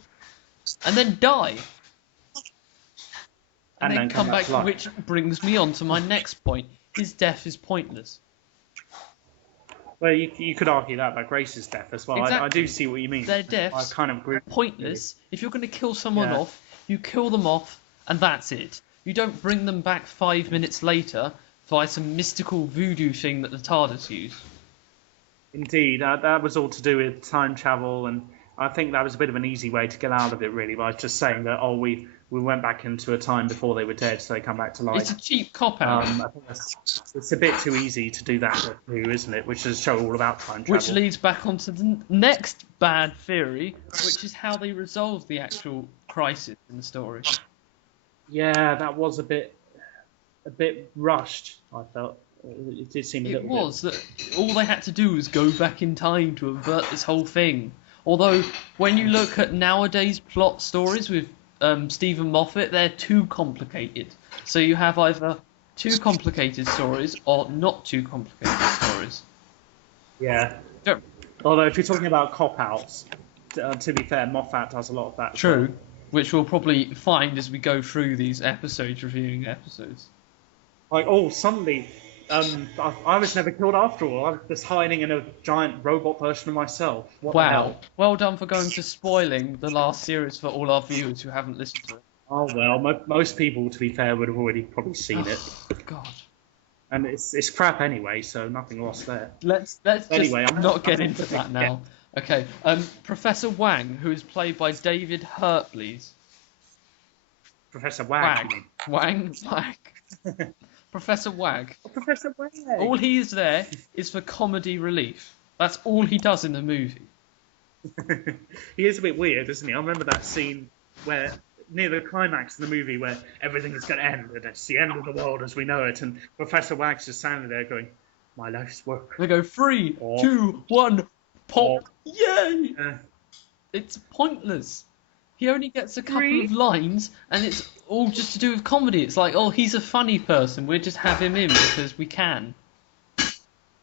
and then die. And then come back, which brings me on to my next point. His death is pointless. Well, you could argue that about Grace's death as well. Exactly. I do see what you mean. Their deaths I kind of agree. Pointless. If you're going to kill someone off, you kill them off, and that's it. You don't bring them back 5 minutes later via some mystical voodoo thing that the TARDIS used. Indeed, that was all to do with time travel, and I think that was a bit of an easy way to get out of it, really, by just saying that, we went back into a time before they were dead, so they come back to life. It's a cheap cop-out. I think it's a bit too easy to do that too, isn't it? Which is a show all about time travel. Which leads back onto the next bad theory, which is how they resolve the actual crisis in the story. Yeah, that was a bit rushed, I felt. It did seem a little bit. It was that all they had to do was go back in time to avert this whole thing. Although, when you look at nowadays plot stories with Stephen Moffat, they're too complicated. So you have either too complicated stories or not too complicated stories. Yeah. Although, if you're talking about cop-outs, to be fair, Moffat does a lot of that. True. Well. Which we'll probably find as we go through these episodes, reviewing episodes. Like, suddenly, I was never killed after all. I was just hiding in a giant robot version of myself. What the hell? Well done for going to spoiling the last series for all our viewers who haven't listened to it. Oh, well, most people, to be fair, would have already probably seen it. God. And it's crap anyway, so nothing lost there. Let's anyway, just not get into that now. Okay, Professor Wang, who is played by David Hurt, please. Professor Wag. Wang. Professor Wag. Oh, Professor Wag. All he is there is for comedy relief. That's all he does in the movie. He is a bit weird, isn't he? I remember that scene where, near the climax of the movie, where everything is going to end, and it's the end of the world as we know it, and Professor Wag's just standing there going, my life's work. They go 3, 2, 1, pop, yay! It's pointless. He only gets a couple of Three. lines, and it's all just to do with comedy. It's like, oh, he's a funny person. We'll just have him in because we can.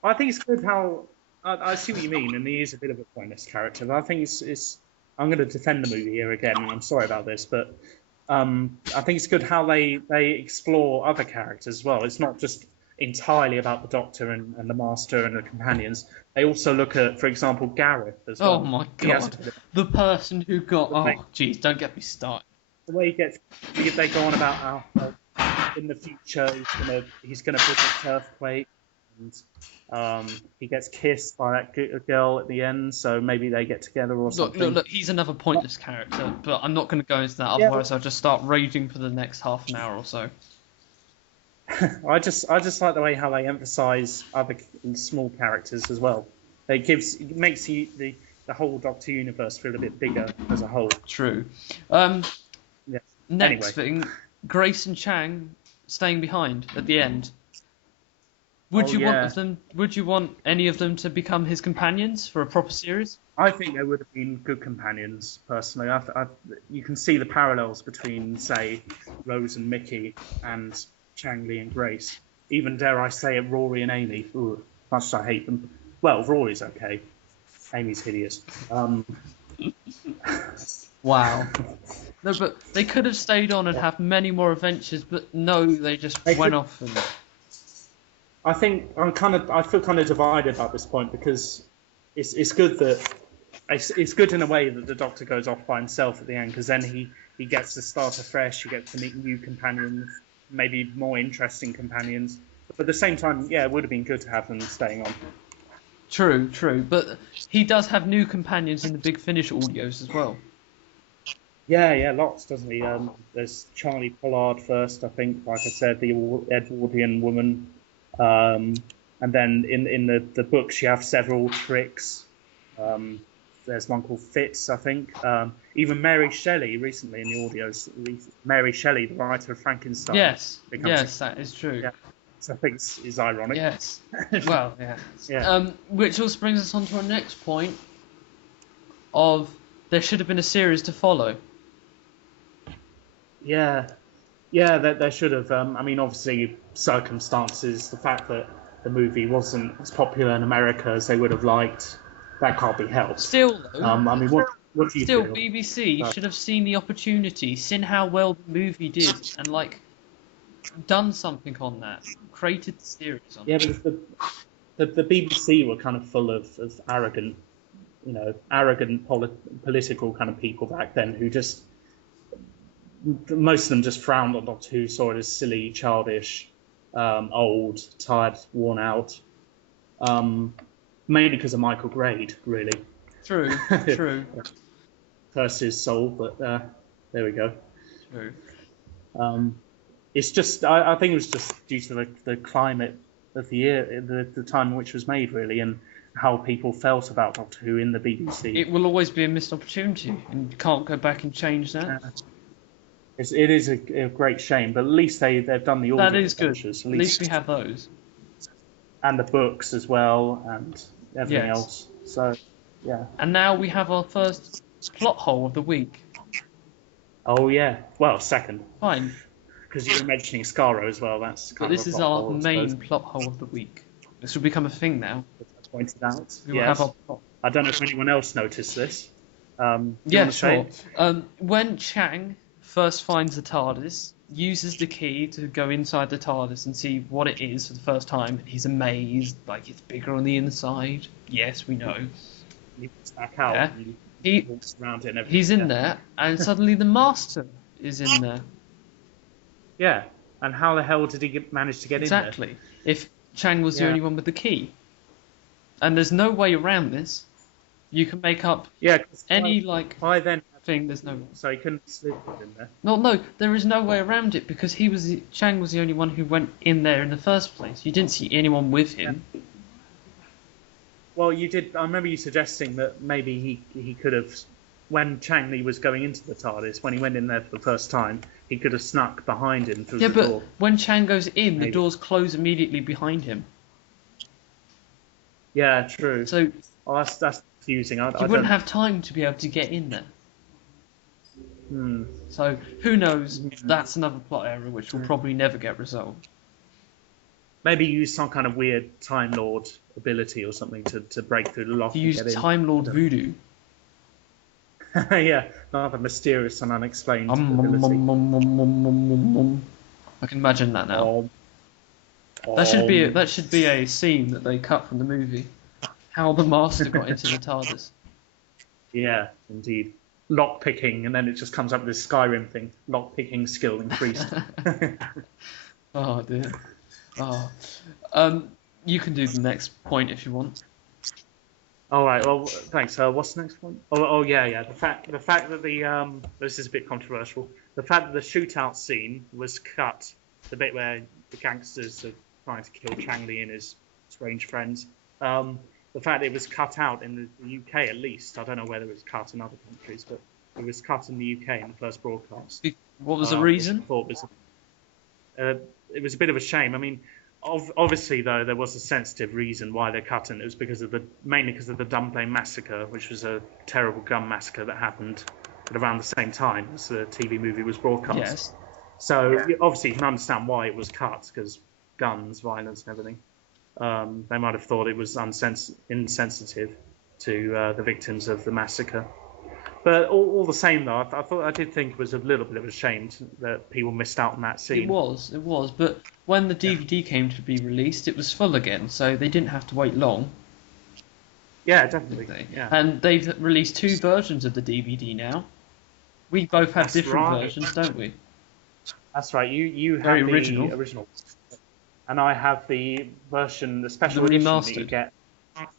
I think it's good how I see what you mean, and he is a bit of a pointless character. But I think it's I'm going to defend the movie here again, and I'm sorry about this, but I think it's good how they explore other characters as well. It's not just entirely about the Doctor and the Master and the companions. They also look at, for example, Gareth as well. Oh my He has god, the person who got. Oh, jeez, don't get me started. the way he gets, they go on about how in the future he's gonna predict earthquake, and he gets kissed by that girl at the end, so maybe they get together or something. Look, he's another pointless character, but I'm not going to go into that, otherwise I'll just start raging for the next half an hour or so. I just like the way how they emphasise other small characters as well. It makes the whole Doctor universe feel a bit bigger as a whole. True. Yes. Next Anyway. thing, Grace and Chang staying behind at the end. Would you want any of them to become his companions for a proper series? I think they would have been good companions, personally. You can see the parallels between, say, Rose and Mickey and Chang, Lee and Grace. Even, dare I say it, Rory and Amy. Ooh, much as I hate them. Well, Rory's okay. Amy's hideous. Wow. No, but they could have stayed on and have many more adventures, but no, they just went off and... I think I feel kind of divided at this point, because it's good that it's good in a way that the Doctor goes off by himself at the end, because then he gets to start afresh, he gets to meet new companions, maybe more interesting companions. But at the same time, yeah, it would have been good to have them staying on. True, but he does have new companions in the Big Finish audios as well. Yeah, lots, doesn't he? There's Charlie Pollard first, I think, like I said, the Edwardian woman. And then in the books you have several tricks. There's one called Fitz, I think. Even Mary Shelley recently in the audios. Mary Shelley, the writer of Frankenstein. Yes, that is true. Yeah. So I think is ironic. Yes. Well, yeah. Yeah. Which also brings us on to our next point of there should have been a series to follow. Yeah, there should have. I mean, obviously, circumstances, the fact that the movie wasn't as popular in America as they would have liked, that can't be helped. Still, though, I mean, what do you feel? BBC should have seen the opportunity, seen how well the movie did, and done something on that, created the series on. Yeah, but the BBC were kind of full of arrogant, political kind of people back then who just. Most of them just frowned on Doctor Who, saw it as silly, childish, old, tired, worn out. Mainly because of Michael Grade, really. True. Curse his soul, but there we go. True. It's just, I think it was just due to the climate of the year, the time in which it was made, really, and how people felt about Doctor Who in the BBC. It will always be a missed opportunity, and you can't go back and change that. It is a great shame, but at least they've done the audio. That is good. At least we have those. And the books as well, and everything else. So, yeah. And now we have our first plot hole of the week. Oh, yeah. Well, second. Fine. Because you were mentioning Skaro as well. But this is our main plot hole of the week. This will become a thing now. That's pointed out. We will have our plot. I don't know if anyone else noticed this. Yeah, sure. When Chang first finds the TARDIS, uses the key to go inside the TARDIS and see what it is for the first time. He's amazed, it's bigger on the inside. Yes, we know. He walks back out. Yeah. He walks around it and everything. He's in there, and suddenly the Master is in there. Yeah, and how the hell did he manage to get in there? Exactly. If Chang was the only one with the key. And there's no way around this. You can make up any, by then, thing, there's no... So he couldn't slip in there? No, there is no way around it, because Chang was the only one who went in there in the first place. You didn't see anyone with him. Yeah. Well, you did. I remember you suggesting that maybe he could have, when Chang Li was going into the TARDIS, when he went in there for the first time, he could have snuck behind him through the door. Yeah, but when Chang goes in, the doors close immediately behind him. Yeah, true. So that's confusing. You wouldn't have time to be able to get in there. So who knows? That's another plot area which will probably never get resolved. Maybe use some kind of weird Time Lord ability or something to break through the lock To and use get in. Time Lord voodoo. Yeah, another mysterious and unexplained ability. I can imagine that now. That should be a scene that they cut from the movie. How the Master got into the TARDIS. Yeah, indeed. Lock picking, and then it just comes up with this Skyrim thing. Lock picking skill increased. Oh dear. Oh. You can do the next point if you want. All right. Well, thanks. What's the next one? Yeah. The fact that the this is a bit controversial. The fact that the shootout scene was cut, the bit where the gangsters are trying to kill Chang Li and his strange friends. The fact it was cut out in the UK at least. I don't know whether it was cut in other countries, but it was cut in the UK in the first broadcast. What was the reason? I thought it was a bit of a shame. I mean, obviously though there was a sensitive reason why they're cutting. It was mainly because of the Dunblane massacre, which was a terrible gun massacre that happened at around the same time as the TV movie was broadcast. Yes. So obviously you can understand why it was cut, because guns, violence, and everything. They might have thought it was insensitive to the victims of the massacre. But all the same, though, I did think it was a little bit of a shame that people missed out on that scene. It was. But when the DVD came to be released, it was full again, so they didn't have to wait long. Yeah, definitely. Yeah. And they've released 2 versions of the DVD now. We both have different versions, don't we? That's right. You have Very the original, and I have the version, the special the edition remastered that you get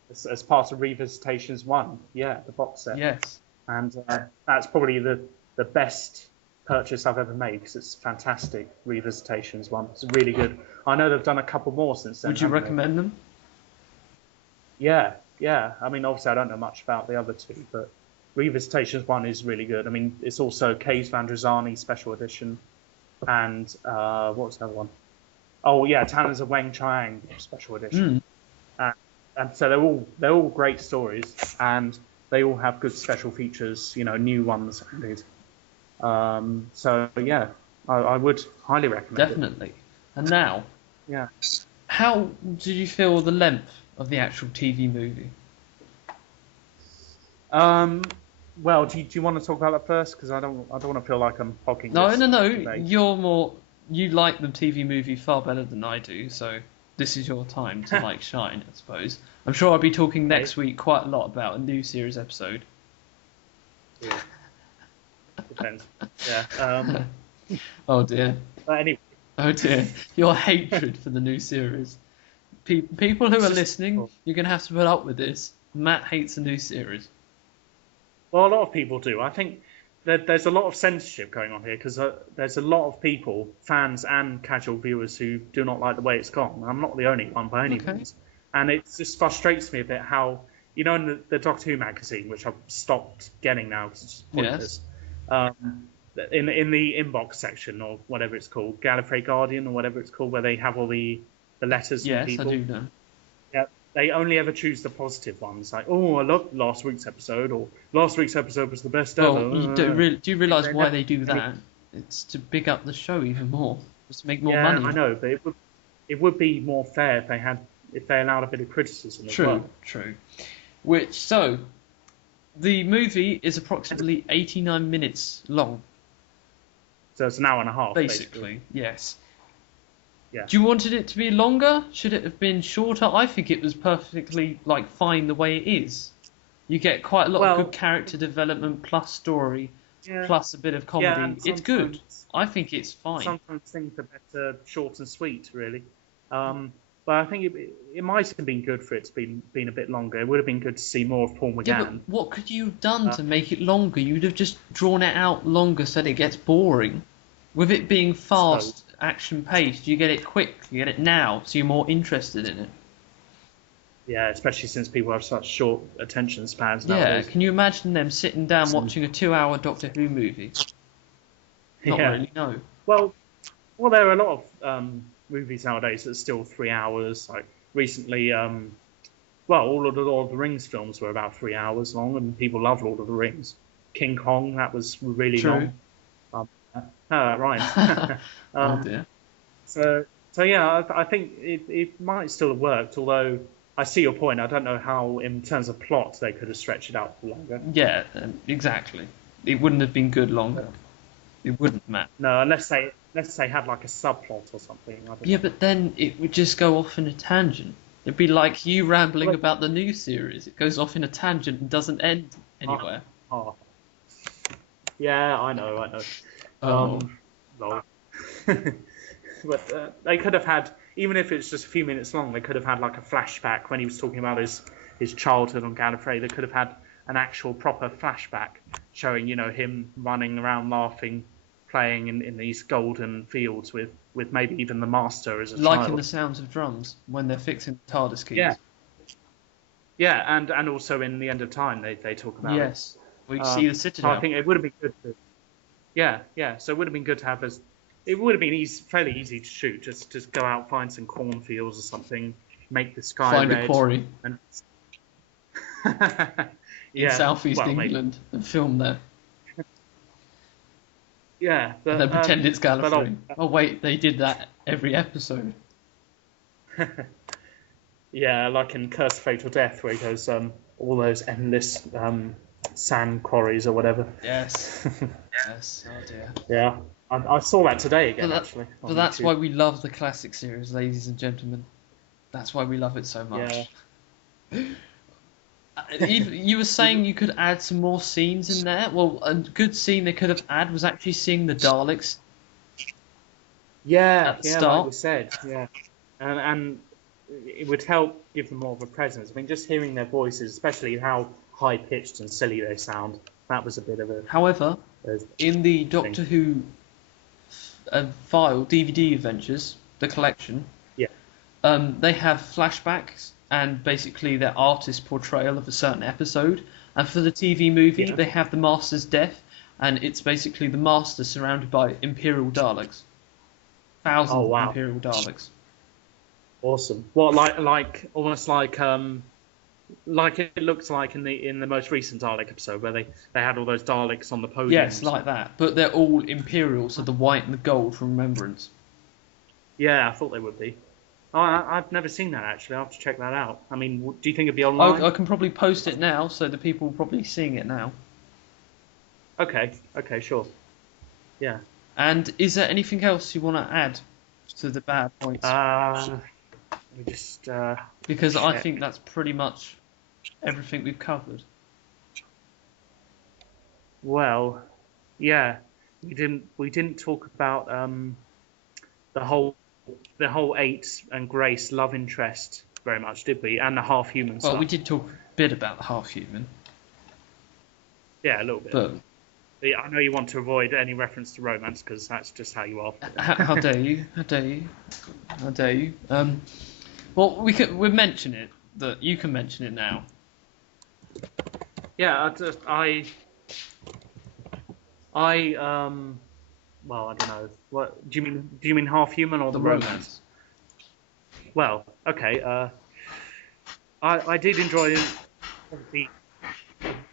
as part of Revisitations 1. Yeah, the box set. Yes. And that's probably the best purchase I've ever made, because it's fantastic. Revisitations 1. It's really good. I know they've done a couple more since then. Would you recommend them? Yeah. I mean, obviously I don't know much about the other 2, but Revisitations 1 is really good. I mean, it's also Caves Van Drazani special edition, and what was the other one? Oh yeah, Tanners of Weng Chiang special edition. And so they're all great stories, and they all have good special features, new ones added. So yeah, I would highly recommend Definitely. And now, yeah, how did you feel the length of the actual TV movie? Well, do you want to talk about that first? Because I don't want to feel like I'm hogging. No. Today. You like the TV movie far better than I do, so this is your time to shine, I suppose. I'm sure I'll be talking next week quite a lot about a new series episode. Yeah. Depends. Yeah. Oh dear. Anyway. Oh dear. Your hatred for the new series. People who are listening, you're going to have to put up with this. Matt hates the new series. Well, a lot of people do. I think there's a lot of censorship going on here, because there's a lot of people, fans and casual viewers, who do not like the way it's gone. I'm not the only one by any means. And it just frustrates me a bit how, in the Doctor Who magazine, which I've stopped getting now because it's pointless, in the inbox section, or whatever it's called, Gallifrey Guardian or whatever it's called, where they have all the letters from people. Yes, I do know. Yeah, they only ever choose the positive ones, like, oh, I loved last week's episode, or last week's episode was the best ever. Do you realise why they do that? It's to big up the show even more. It's to make more money. Yeah, I know, but it would be more fair if they allowed a bit of criticism as well. True. So, the movie is approximately 89 minutes long. So it's an hour and a half, basically. Yes. Yeah. Do you wanted it to be longer? Should it have been shorter? I think it was perfectly fine the way it is. You get quite a lot of good character development plus story, plus a bit of comedy. It's good. I think it's fine. Sometimes things are better short and sweet, really. But I think it might have been good for it to been a bit longer. It would have been good to see more of Paul McGann. Yeah, but what could you have done to make it longer? You'd have just drawn it out longer so that it gets boring. With it being fast, action-paced, you get it quick, you get it now, so you're more interested in it. Yeah, especially since people have such short attention spans nowadays. Yeah, can you imagine them sitting down watching a 2-hour Doctor Who movie? Not really, no. Well, there are a lot of movies nowadays that are still 3 hours. Like recently, all of the Lord of the Rings films were about 3 hours long, and people love Lord of the Rings. King Kong, that was really True. long. That rhymes. Oh dear. So yeah, I think it might still have worked. Although I see your point. I don't know how, in terms of plot, they could have stretched it out for longer. Yeah, exactly. It wouldn't have been good longer. It wouldn't matter. No, unless they had like a subplot or something. I don't Yeah, know. but then it would just go off in a tangent. It'd be like you rambling about the new series. It goes off in a tangent and doesn't end anywhere. Oh. Yeah, I know. Oh. Lol. But they could have had, even if it's just a few minutes long, they could have had like a flashback when he was talking about his childhood on Gallifrey. They could have had an actual proper flashback showing, him running around laughing, playing in these golden fields with maybe even the Master as a Like child. in the sounds of drums when they're fixing the TARDIS keys. Yeah. Yeah, and also in The End of Time they talk about it. Yes. We see the Citadel. So I think it would have been good to. Yeah. So it would have been good to have as. It would have been fairly easy to shoot. Just go out, find some cornfields or something, make the sky Find red, a quarry and in southeast England and film there. Yeah, but, And then pretend it's Gallifrey. But oh wait, they did that every episode. Yeah, like in Curse of Fatal Death, where he goes all those endless sand quarries or whatever. Yes. Yes. Oh dear. Yeah. I saw that today again, actually. But that's why we love the classic series, ladies and gentlemen. That's why we love it so much. Yeah. You were saying you could add some more scenes in there. Well, a good scene they could have added was actually seeing the Daleks. Yeah, at the like start. we said, yeah. And it would help give them more of a presence. I mean, just hearing their voices, especially how high-pitched and silly they sound, that was a bit of a... However, in the Doctor Who file, DVD adventures, the collection, Yeah. they have flashbacks and basically their artist portrayal of a certain episode. And for the TV movie, they have the Master's death, and it's basically the Master surrounded by Imperial Daleks. Thousands of Imperial Daleks. Awesome. What, like almost like it looks like in the most recent Dalek episode where they had all those Daleks on the podium. Yes, like that. But they're all Imperial, so the white and the gold from Remembrance. Yeah, I thought they would be. Oh, I've never seen that, actually. I'll have to check that out. I mean, do you think it'd be online? I can probably post it now, so the people are probably seeing it now. Okay, sure. Yeah. And is there anything else you want to add to the bad points? We just because check. I think that's pretty much everything we've covered. Well, yeah, we didn't talk about the whole 8 and Grace love interest very much, did we? And the half-human stuff. Well, we did talk a bit about the half-human. Yeah, a little bit. But I know you want to avoid any reference to romance because that's just how you are. how dare you? How dare you? How dare you? Well, we'll mention it. That you can mention it now. Yeah, well, I don't know. What do you mean half human or the romance? Well, okay. I did enjoy the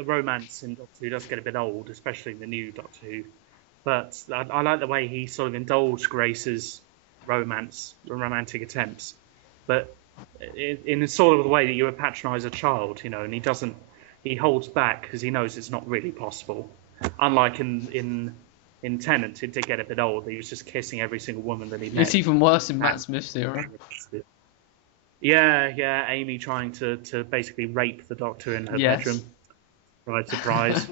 romance in Doctor Who. Does get a bit old, especially the new Doctor Who. But I like the way he sort of indulged Grace's romantic attempts, but in the sort of the way that you would patronise a child, and he holds back because he knows it's not really possible. Unlike in Tennant, it did get a bit old. He was just kissing every single woman that he met. It's even worse in Matt Smith's era. Yeah, Amy trying to basically rape the Doctor in her bedroom. Surprise.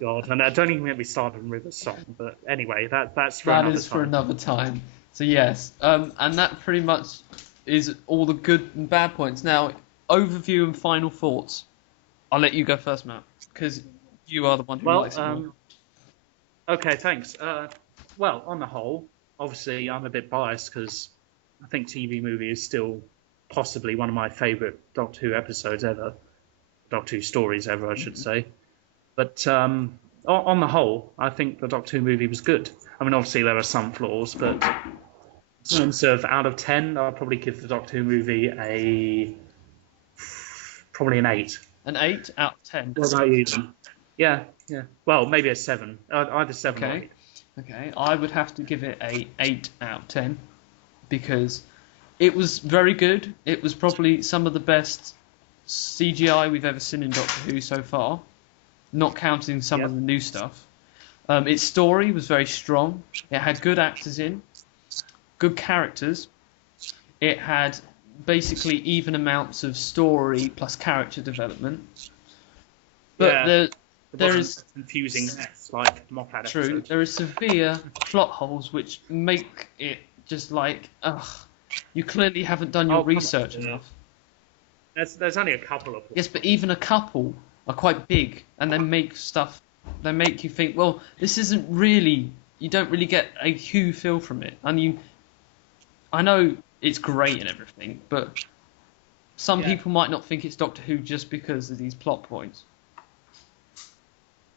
God, and don't even get me started on River's song. But anyway, that's for another time. For another time. So yes, and that pretty much is all the good and bad points. Now, overview and final thoughts. I'll let you go first, Matt, because you are the one who likes it more. Okay, thanks. Well, on the whole, obviously I'm a bit biased because I think TV movie is still possibly one of my favourite Doctor Who episodes ever. Doctor Who stories ever, I should say. But on the whole, I think the Doctor Who movie was good. I mean, obviously there are some flaws, but in terms of out of 10, I'll probably give the Doctor Who movie probably an 8. An 8 out of 10. What about you then? Yeah, yeah. Well, maybe a 7. Either 7 or Okay. 8. Okay, I would have to give it a 8 out of 10 because it was very good. It was probably some of the best CGI we've ever seen in Doctor Who so far, not counting some of Yep. the new stuff. Its story was very strong. It had good actors in, good characters. It had basically even amounts of story plus character development. But Yeah. It there wasn't is a confusing mess like Moffat true. episodes. There is severe plot holes which make it just like, ugh, you clearly haven't done your Oh, come research on. enough. There's only a couple of Yes, but even a couple are quite big, and they make stuff. They make you think, well, this isn't really. You don't really get a Who feel from it, and I know it's great and everything, but some Yeah. people might not think it's Doctor Who just because of these plot points.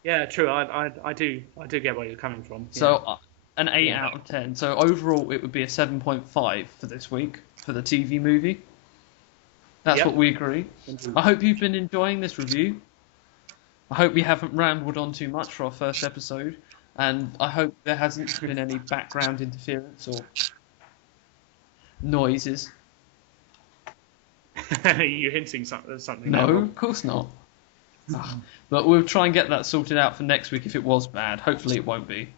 Yeah, true. I do get where you're coming from. So, Yeah. an 8 Yeah. out of 10. So overall, it would be a 7.5 for this week for the TV movie. That's Yep. what we agree. I hope you've been enjoying this review. I hope we haven't rambled on too much for our first episode, and I hope there hasn't been any background interference or noises. You're hinting something there, No, Rob. of course not. Ugh. But we'll try and get that sorted out for next week if it was bad. Hopefully it won't be.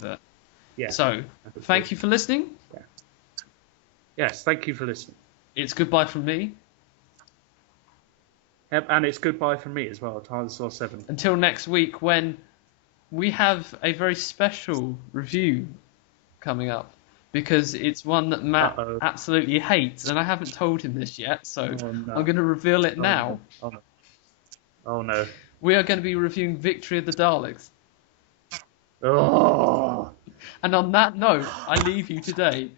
But, Yeah. so, thank you for listening. Yes, thank you for listening. It's goodbye from me. Yep, and it's goodbye from me as well, Tyler 7. Until next week when we have a very special review coming up. Because it's one that Matt absolutely hates, and I haven't told him this yet, so no. I'm going to reveal it now. No. Oh no. We are going to be reviewing Victory of the Daleks. Oh. And on that note, I leave you today.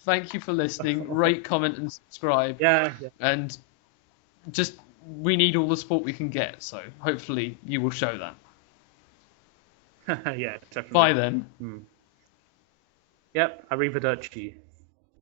Thank you for listening. Rate, comment, and subscribe. Yeah. And just, we need all the support we can get, so hopefully you will show that. Yeah, definitely. Bye then. Yep, arrivederci.